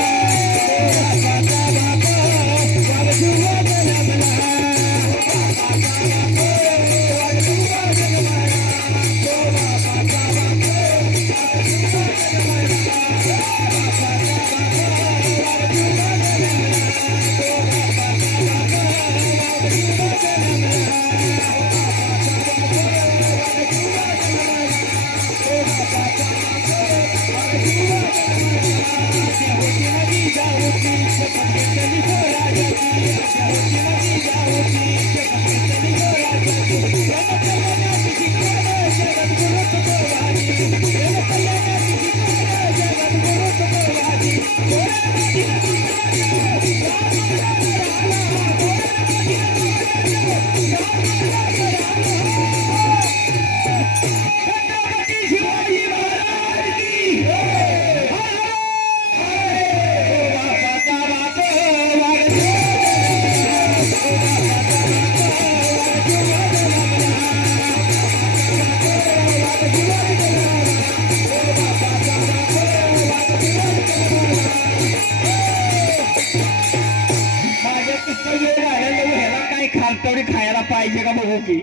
खालतवडी खायला पाहिजे का बघू की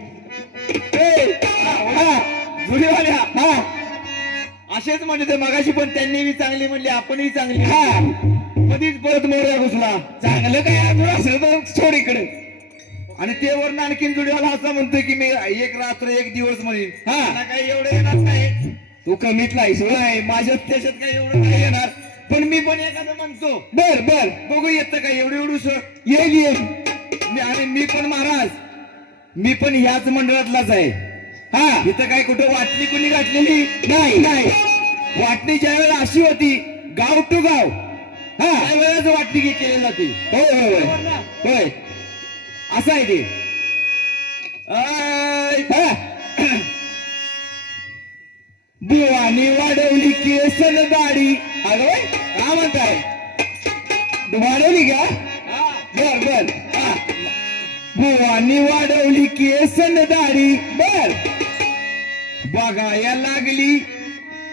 जुडीवाल्या हा असेच म्हणजे ते मगाशी पण त्यांनी बी चांगली म्हणली आपणही चांगली हा मधीच परत मोर्या घुसला चांगलं काय अजून असेल तर सोड इकडे आणि ते वरून आणखीन जुडीवाला असं म्हणतोय की मी एक रात्र एक दिवस म्हणेन हा काही एवढं येणार नाही तू कमीतला आहेस नाही माझ्या त्याच्यात काही एवढं नाही येणार पण मी पण एखादं म्हणतो बर बर बघू येतं का एवढं येईल आणि मी पण महाराज मी पण ह्याच मंडळातलाच आहे हा इथं काय कुठं वाटणी कुणी घातलेली नाही वाटणी ज्या वेळेला अशी होती गाव टू गाव हा त्यावेळेलाच वाटणी केली जाते होय असं आहे ते बुवानी वाढवली केसन दाढी अगं काय म्हणताय वाढवली का बर बुवानी बुवानी वाढवली केसन दाढी बर बघाया लागली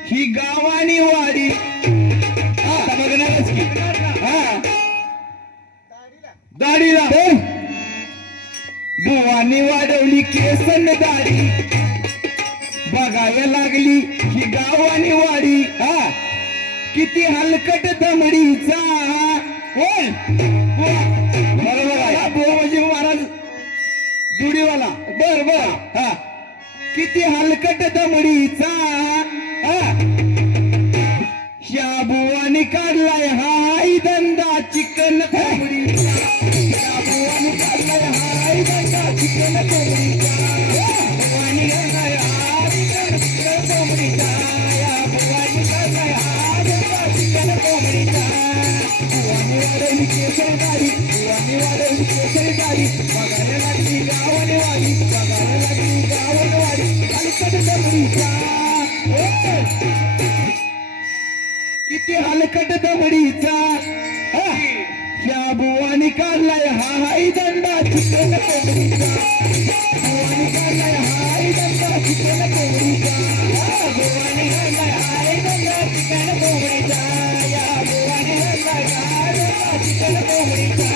ही गावानी वाडी आता बघणारच की हा दाढीला बर बुवानी वाढवली केसन दाढी बघाया लागली ही गावानी वाडी हा किती हलकट दमडीचा कोण बरोबर आहे बुवा म्हणजे महाराज जुडीवाला बर बर हा किती हलकट दमडीचा हा ह्या बुवानी काढलाय हाय धंदा चिकन कोंबडीचा ह्या बुवानी काढलाय हाय धंदा चिकन कोंबडीचा बुवानी काढलाय हाय धंदा चिकन कोंबडीचा या बुवानी काढलाय हाय धंदा चिकन कोंबडीचा बुवानी वाढवली केसरी दाढी बुवानी वाढवली केसरी दाढी बघायला लागली गावाने वाडी बघायला लागली गावाने वाडी हलकट दमडीचा किती हलकट दमडीचा ह्या बुवानी काढलाय हाय दंडा चिकन कोंबडीचा बुवानी काढलाय हाय दंडा चिकन कोंबडीचा बुवानी काढलाय हाय दंडा चिकन कोंबडीचा या बुवानी काढलाय हाय दंडा चिकन कोंबडीचा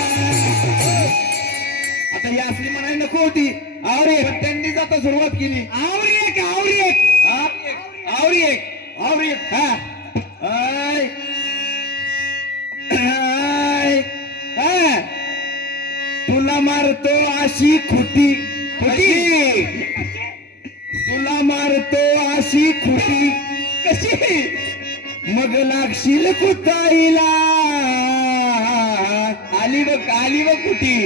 आता या असली म्हणाय नको होती आवरे पण त्यांनीच आता सुरुवात केली आवरी एक आवरी एक हा आवरी एक आवरी एक हा आय आय हा तुला मारतो अशी खुटी खुटी तुला मारतो अशी खुटी कशी मग लागशील कुताईला आली बघ कुटी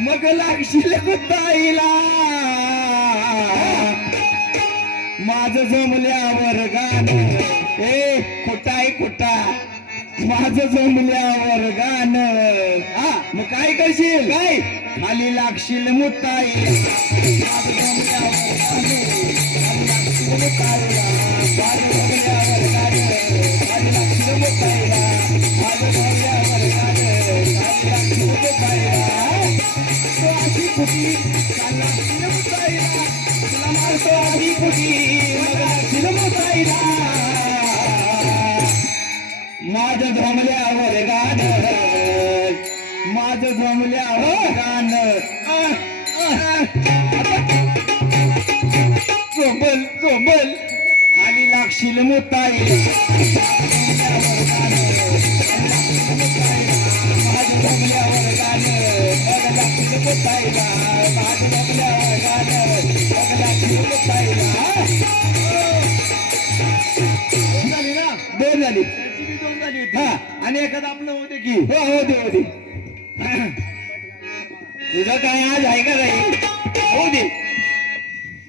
मग लागशील कुताईला माझं जमल्यावर गाणं ए खोटा माझं जमल्यावर गाणं हा मग काय करशील काय खाली लागशील मुताईला माझं जमल्यावर गाणं खाली लागशील मुताईला माझं जमल्यावर गाणं खाली लागशील मुताईला माझं जमल्यावर गाणं खाली लागशील मुताईला तो अशी खुटी खाली लागशील मुताईला तुला मारतो अशी खुटी मग लागशील मुताईला माझं जमल्यावर गाणं माझं जमल्यावर गाणं चोंबल खाली लागशील मुताईला माझं जमल्यावर गाणं मग लागशील मुताईला माझं जमल्यावर गाणं मग लागशील मुताईला झाली ना दोन झाली हा आणि एखादं आपलं होते की हो होते तुझं काय आज आहे का नाही हो दे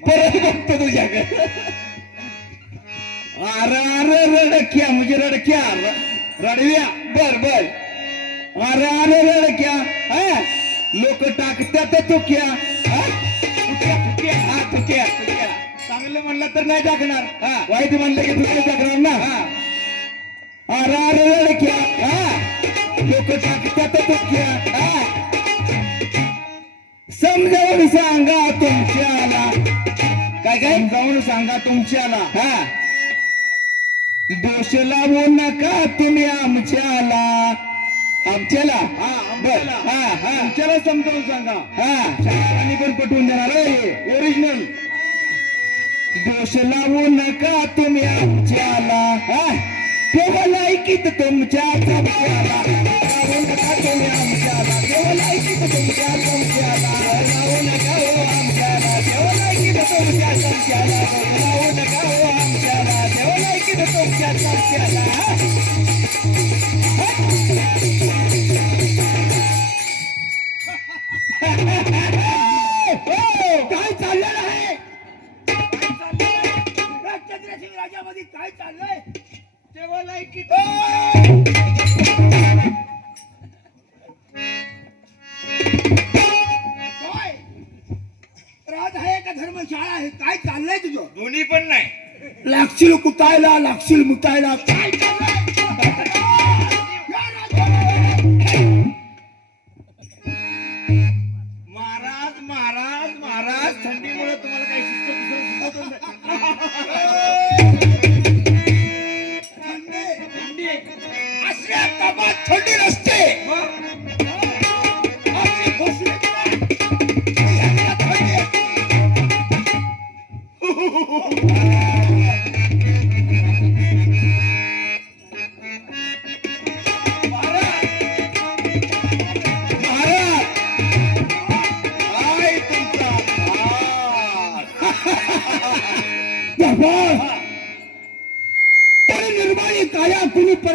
परत बघतो तुझ्याकडे अरे रडक्या म्हणजे रडक्या रडव्या बर अरे रडक्या हा लोक टाकत्यात तुक्या तुक्या चांगलं म्हणलं तर नाही टाकणार हा वाईट म्हणलं की तुझं टाकणार ना हा अरे रडक्या हा लोक टाकत्यात तुक्या हा समजावून सांगा तुमच्याला काय समजावून सांगा तुमच्याला हा दोष लावू नका तुम्ही आमच्याला आमच्याला समजावून सांगा हा शास्त्रांनी पण पटवून देणार ओरिजिनल दोष लावू नका तुम्ही आमच्याला हा केवळ ऐकीत तुमच्या चमच्याला लावू नका तुम्ही आमच्याला केवळ ऐकीत तुमच्या चमच्याला लावू नका हो आमच्याला केवळ ऐकीत तुमच्या चमच्याला लावू नका हो आमच्याला केवळ ऐकीत तुमच्या चमच्याला काय चाललेलं आहे चंद्रसिंग राजामध्ये काय चाललंय केवळ ऐकीत काय राज आहे का धर्मशाळा आहे काय चाललंय तुझं दोन्ही पण नाही लागशील कुटायला लागशील मुतायला काय चाललंय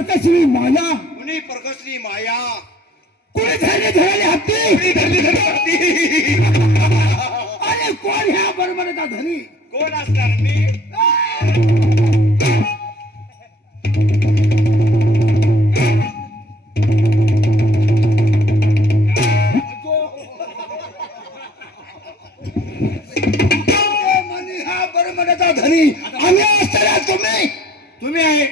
परकसली माया कुणी प्रकसली माया कोणी धरली धरली हत्ती कुणी धरली धरली हत्ती. आणि कोण ह्या बरोबरचा धनी कोण असणार मी हा बरोबरचा धनी आम्ही असताना तुम्ही आहे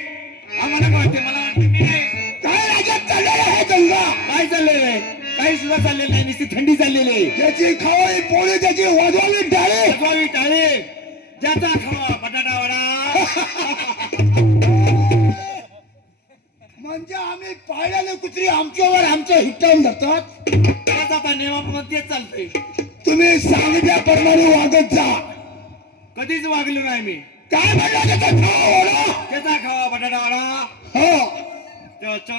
आम्हाला कळते मला वाटतं मी नाही. काय राज्यात चाललेला आहे दंगा काय चाललेलं आहे? काही सुद्धा चाललेलं नाही, नुसती थंडी चाललेली आहे. त्याची खावाई पोळी त्याची वाजवावी टाळे जगवावी टाळे, ज्याचा खावा बटाटा वडा. म्हणजे आम्ही पाळलेले कुत्री आमच्यावर आमचं हिटवून धरतात त्याच आता नियमाप्रमाणे तेच चालतंय. तुम्ही सांगितल्याप्रमाणे वागत जा कधीच वागलो नाही मी. काय म्हणलं त्याचा खावा ओढा त्याचा खावा बटाटा वडा. हो त्याच्या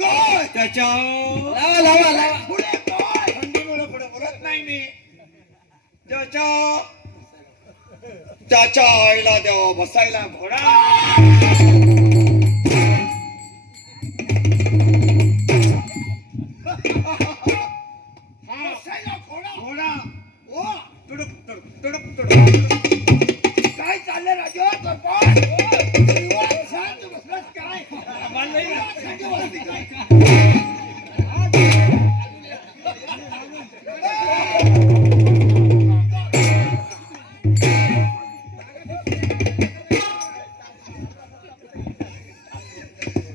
काय त्याच्या लावा लावा लावा. पुढे काय थंडीमुळे पुढे बोलत नाही मी. त्याच्या आईला द्यावं बसायला घोडा. बसायला घोडा. घोडा ओ, तुडुक तुडुक तुडुक तुडुक. काय चाललंय राजू सरपंच निवांत शांत बसलास काय निवांत शांत बसली काय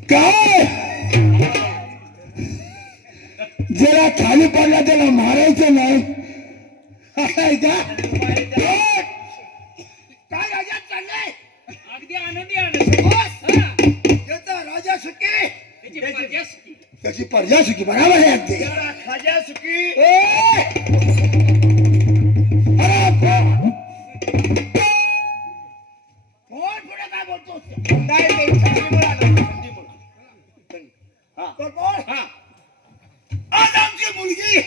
काय जरा खाली पडला त्याला मारायचं नाही काय का काय राजा चाललंय अगदी आनंदी आनंद. त्याचा राजा सुखी त्याची प्रजा सुखी. त्याची प्रजा सुखी बरोबर आहे अगदी जरा खाजा सुकी. फोन पुढे काय बोलतो नाही ते थंडीमुळे आलं, थंडीमुळे. हा. बोल हा. आज आमची मुलगी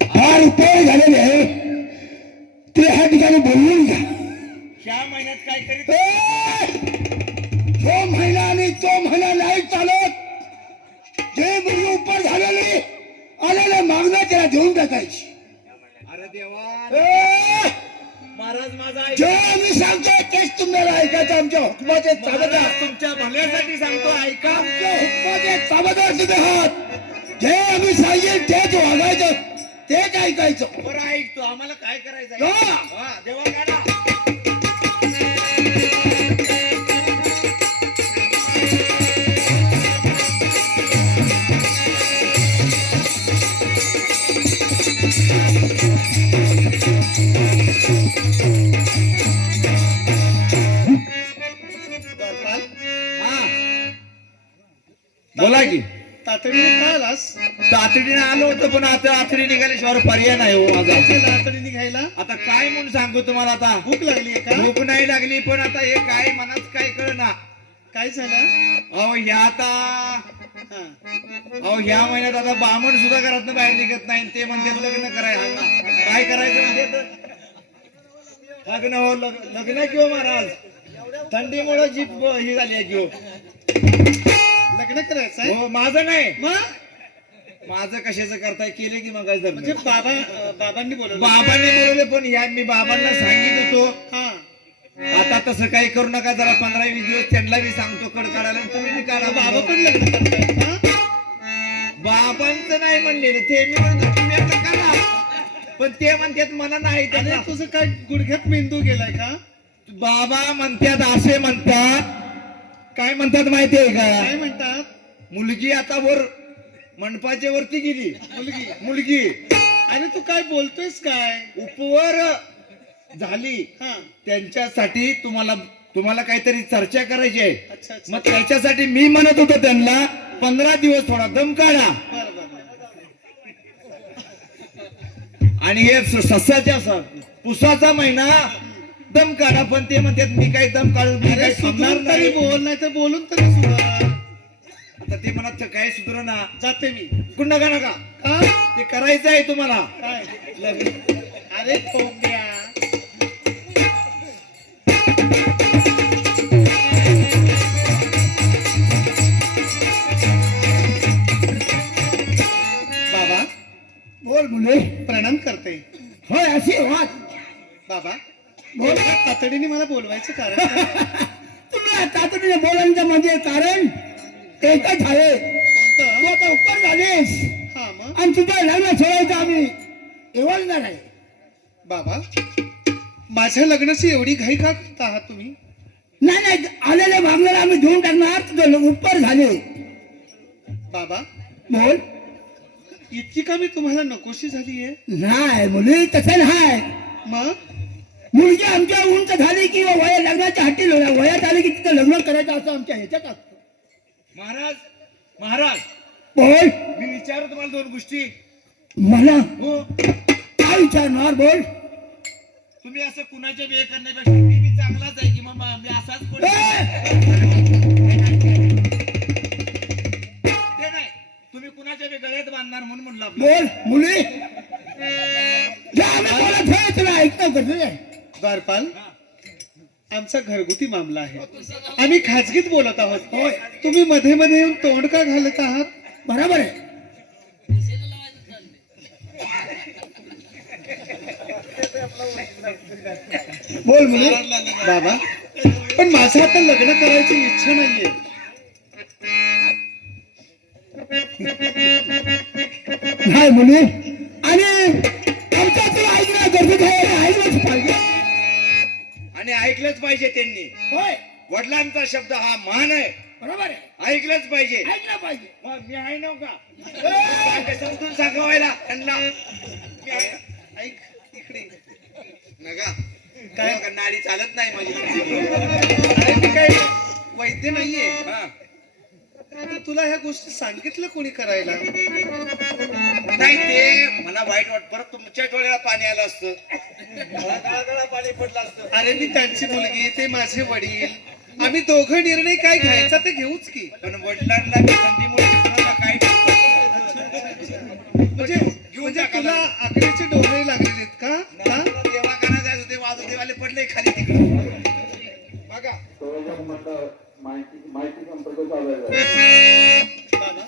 फार उपयोग झालेली आहे ते ह्या ठिकाणी बोलवून घ्या ह्या महिन्यात काय करीत तो महिना आणि तो महिना नाही चालत जे मुलगी उपर झालेली आलेले मागणं त्याला देऊन टाकायची अरे देवा ए, महाराज माझा जे आम्ही सांगतोय तेच तुम्हाला ऐकायचं आमच्या हुकमाचे चाबदार तुमच्या भल्यासाठी सांगतो ऐका. आमच्या हुकमाचे चाबदार तुम्ही आहात जे आम्ही सांगेल तेच वागायचं तेच ऐकायचं बरं ऐकतो आम्हाला काय करायचं हा. आहे? हा, देवा गाडा. बोला की. तातडीने का आलास? तातडीने आलो होतो पण आता आतडी निघाल्याशिवाय पर्याय नाही हो माझा. तातडी निघायला आता काय म्हणून सांगू तुम्हाला आता. भूक लागली आहे का? भूक नाही लागली पण आता हे काय मनात काय कळना. काय झालं? अहो ह्या आता हा. अहो ह्या महिन्यात आता बामण सुद्धा घरातनं बाहेर निघत नाही ते म्हणतात लग्न करायचं. काय करायचं म्हणजे लग्न हो लग्न किंवा महाराज थंडीमुळे जीप ही झाली आहे किंवा. लग्न करायचं आहे? हो माझं नाही. मग माझं कशाचं करताय केले की मग म्हणजे बाबांनी बोलवलं. बाबांनी बोलवले पण या मी बाबांना सांगित होतो हा. आता तसं काही करू नका जरा 15-20 दिवस त्यांना मी सांगतो कड काढायला तुम्ही बी काढा. बाबा पण लग्न करतात हा? बाबांचं नाही म्हणलेलं ते मी म्हणतो तुम्ही आता करा पण ते म्हणतात मला नाही अरे त्यांना. तुझं काय गुडघ्यात मेंदू गेलाय का? बाबा म्हणतात असे म्हणतात काय म्हणतात माहितीये काय का म्हणतात? मुलगी आता वर मंडपाच्या वरती गेली मुलगी अरे तू काय बोलतोयस काय? उपवर झाली हा. त्यांच्यासाठी तुम्हाला काहीतरी चर्चा करायची आहे. अच्छा अच्छा. मग त्याच्यासाठी मी म्हणत होतो त्यांना 15 दिवस थोडा दम काढा बरं बरं. आणि हे सस्याच्या पुसाचा महिना दम काढा पण ते म्हणतात मी काही दम काढू मी अरे काही थांबणार सुधरून तरी नाही. बोल नाही तर बोलून तरी सुधार. आता ते म्हणत काय सुधारणा जाते मी. नका नका का? ते करायचं आहे तुम्हाला काय? लग्न. अरे ठोक्या. बोल मुले. प्रणाम करते. होय असे वाद. बाबा बोल. एवढ्या तातडीने मला बोलवायचं कारण काय? तुम्ही तातडीने बोलायचं म्हणजे कारण एकच आहे. कोणतं? तू आता उत्तर झालीस हा मग आणि तुझं लग्न सोडायचं आम्ही एवढणार आहे. बाबा माझ्या लग्नाची एवढी घाई का करता आहात तुम्ही? नाही नाही आलेल्या भागल्याला आम्ही घेऊन टाकणार. तुझं उत्तर झाले. बाबा बोल. इतकी का मी तुम्हाला नकोशी झाली आहे? नाही मुली तसं नाही. मग मुलगी आमच्या उंच झाली की वया लग्नाच्या हट्टी वयात आली की तिथं लग्न करायचं असं आमच्या ह्याच्यात असतं. महाराज महाराज बोल. मी विचारू तुम्हाला दोन गोष्टी. मला हो काय विचारणार. बोल. तुम्ही असं कुणाच्या बिये करण्यापेक्षा मी चांगलाच आहे की मग मी असाच कोणी- ते नाही तुम्ही कुणाच्या बी गळ्यात बांधणार म्हणून म्हणलं आपलं. बोल मुली. जे आम्ही बोलत आहे तुला ऐकतो कसं. द्वारपाल आमचा घरगुती मामला आहे. आम्ही खाजगीत बोलत आहोत. होय तुम्ही मध्ये मध्ये येऊन तोंड का घालत आहात? बरोबर आहे. बोल मुली. बाबा पण माझं आता लग्न करायची इच्छा नाहीये. नाही मुली आणि आमच्या तुला ऐकणं गरजेचं आहे. ऐकलंच पाहिजे. आणि ऐकलंच पाहिजे त्यांनी. होय वडिलांचा शब्द हा मान आहे. बरोबर आहे. ऐकलंच पाहिजे. ऐकलं पाहिजे. मग मी आहे नव का? काय समजून सांगावायला त्यांना मी आहे. ऐक इकडे नका काय नाडी चालत नाही माझी. अरे मी काय वैद्य नाहीये. आता तुला ह्या गोष्टी सांगितलं कोणी करायला? नाही ते मला वाईट वाटत. परत तुमच्या डोळ्याला पाणी आलं असतं. गळा पाणी पडलं असतं. अरे मी त्यांची मुलगी ते माझे वडील. आम्ही दोघं निर्णय काय घ्यायचा ते घेऊच की. पण वडिलांना संधीमुळे काय म्हणजे तुला आकड्याचे डोळे लागलेले आहेत का? देवाखाना जायचं ते वाजूदेवाले पडले खाली तिकडे बघा. माहिती संपर्क चालू आहे. बाबा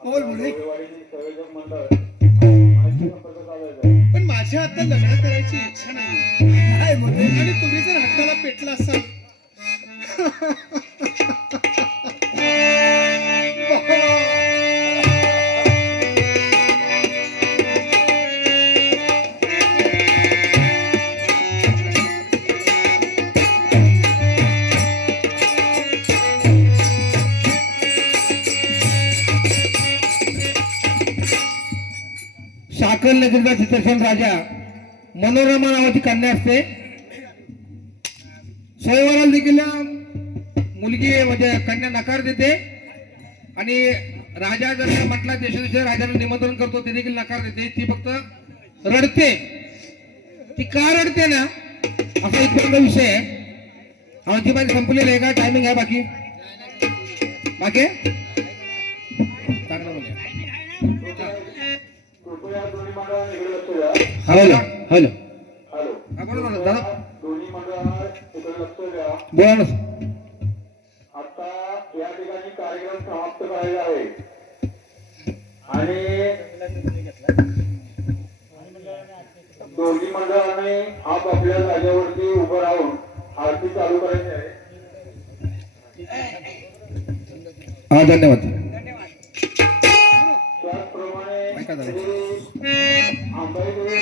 बोल मुली. माहिती संपर्क चालू आहे. पण माझ्या आता लग्न करायची इच्छा नाही. नाही मुली. आणि तुम्ही जर हट्टाला पेटला असाल साखर नगरचा चित्रसेन राजा मनोरमा नावाची कन्या असते. स्वयंवराला देखील मुलगी म्हणजे कन्या नकार देते आणि राजा जर का म्हटला देशोदेश राजाला निमंत्रण करतो ते देखील नकार देते. ती फक्त रडते. ती का रडते ना असा इथपर्यंत विषय आहे. आमची माझी संपलेली आहे का? टायमिंग आहे बाकी बाकी चांगलं बोलूया. कृपया दोन्ही मंडळांना इकडे लक्ष द्या. Hello hello hello. हा बोला ना दादा. दोन्ही मंडळांना इकडे लक्ष द्या. बोला ना. आता या ठिकाणी कार्यक्रम समाप्त करायचा आहे आणि दोन्ही मंडळांनी आपापल्या जागेवरती उभं राहून आरती चालू करायची आहे. हा धन्यवाद. त्याचप्रमाणे ऐका दादा. आंबाईकडे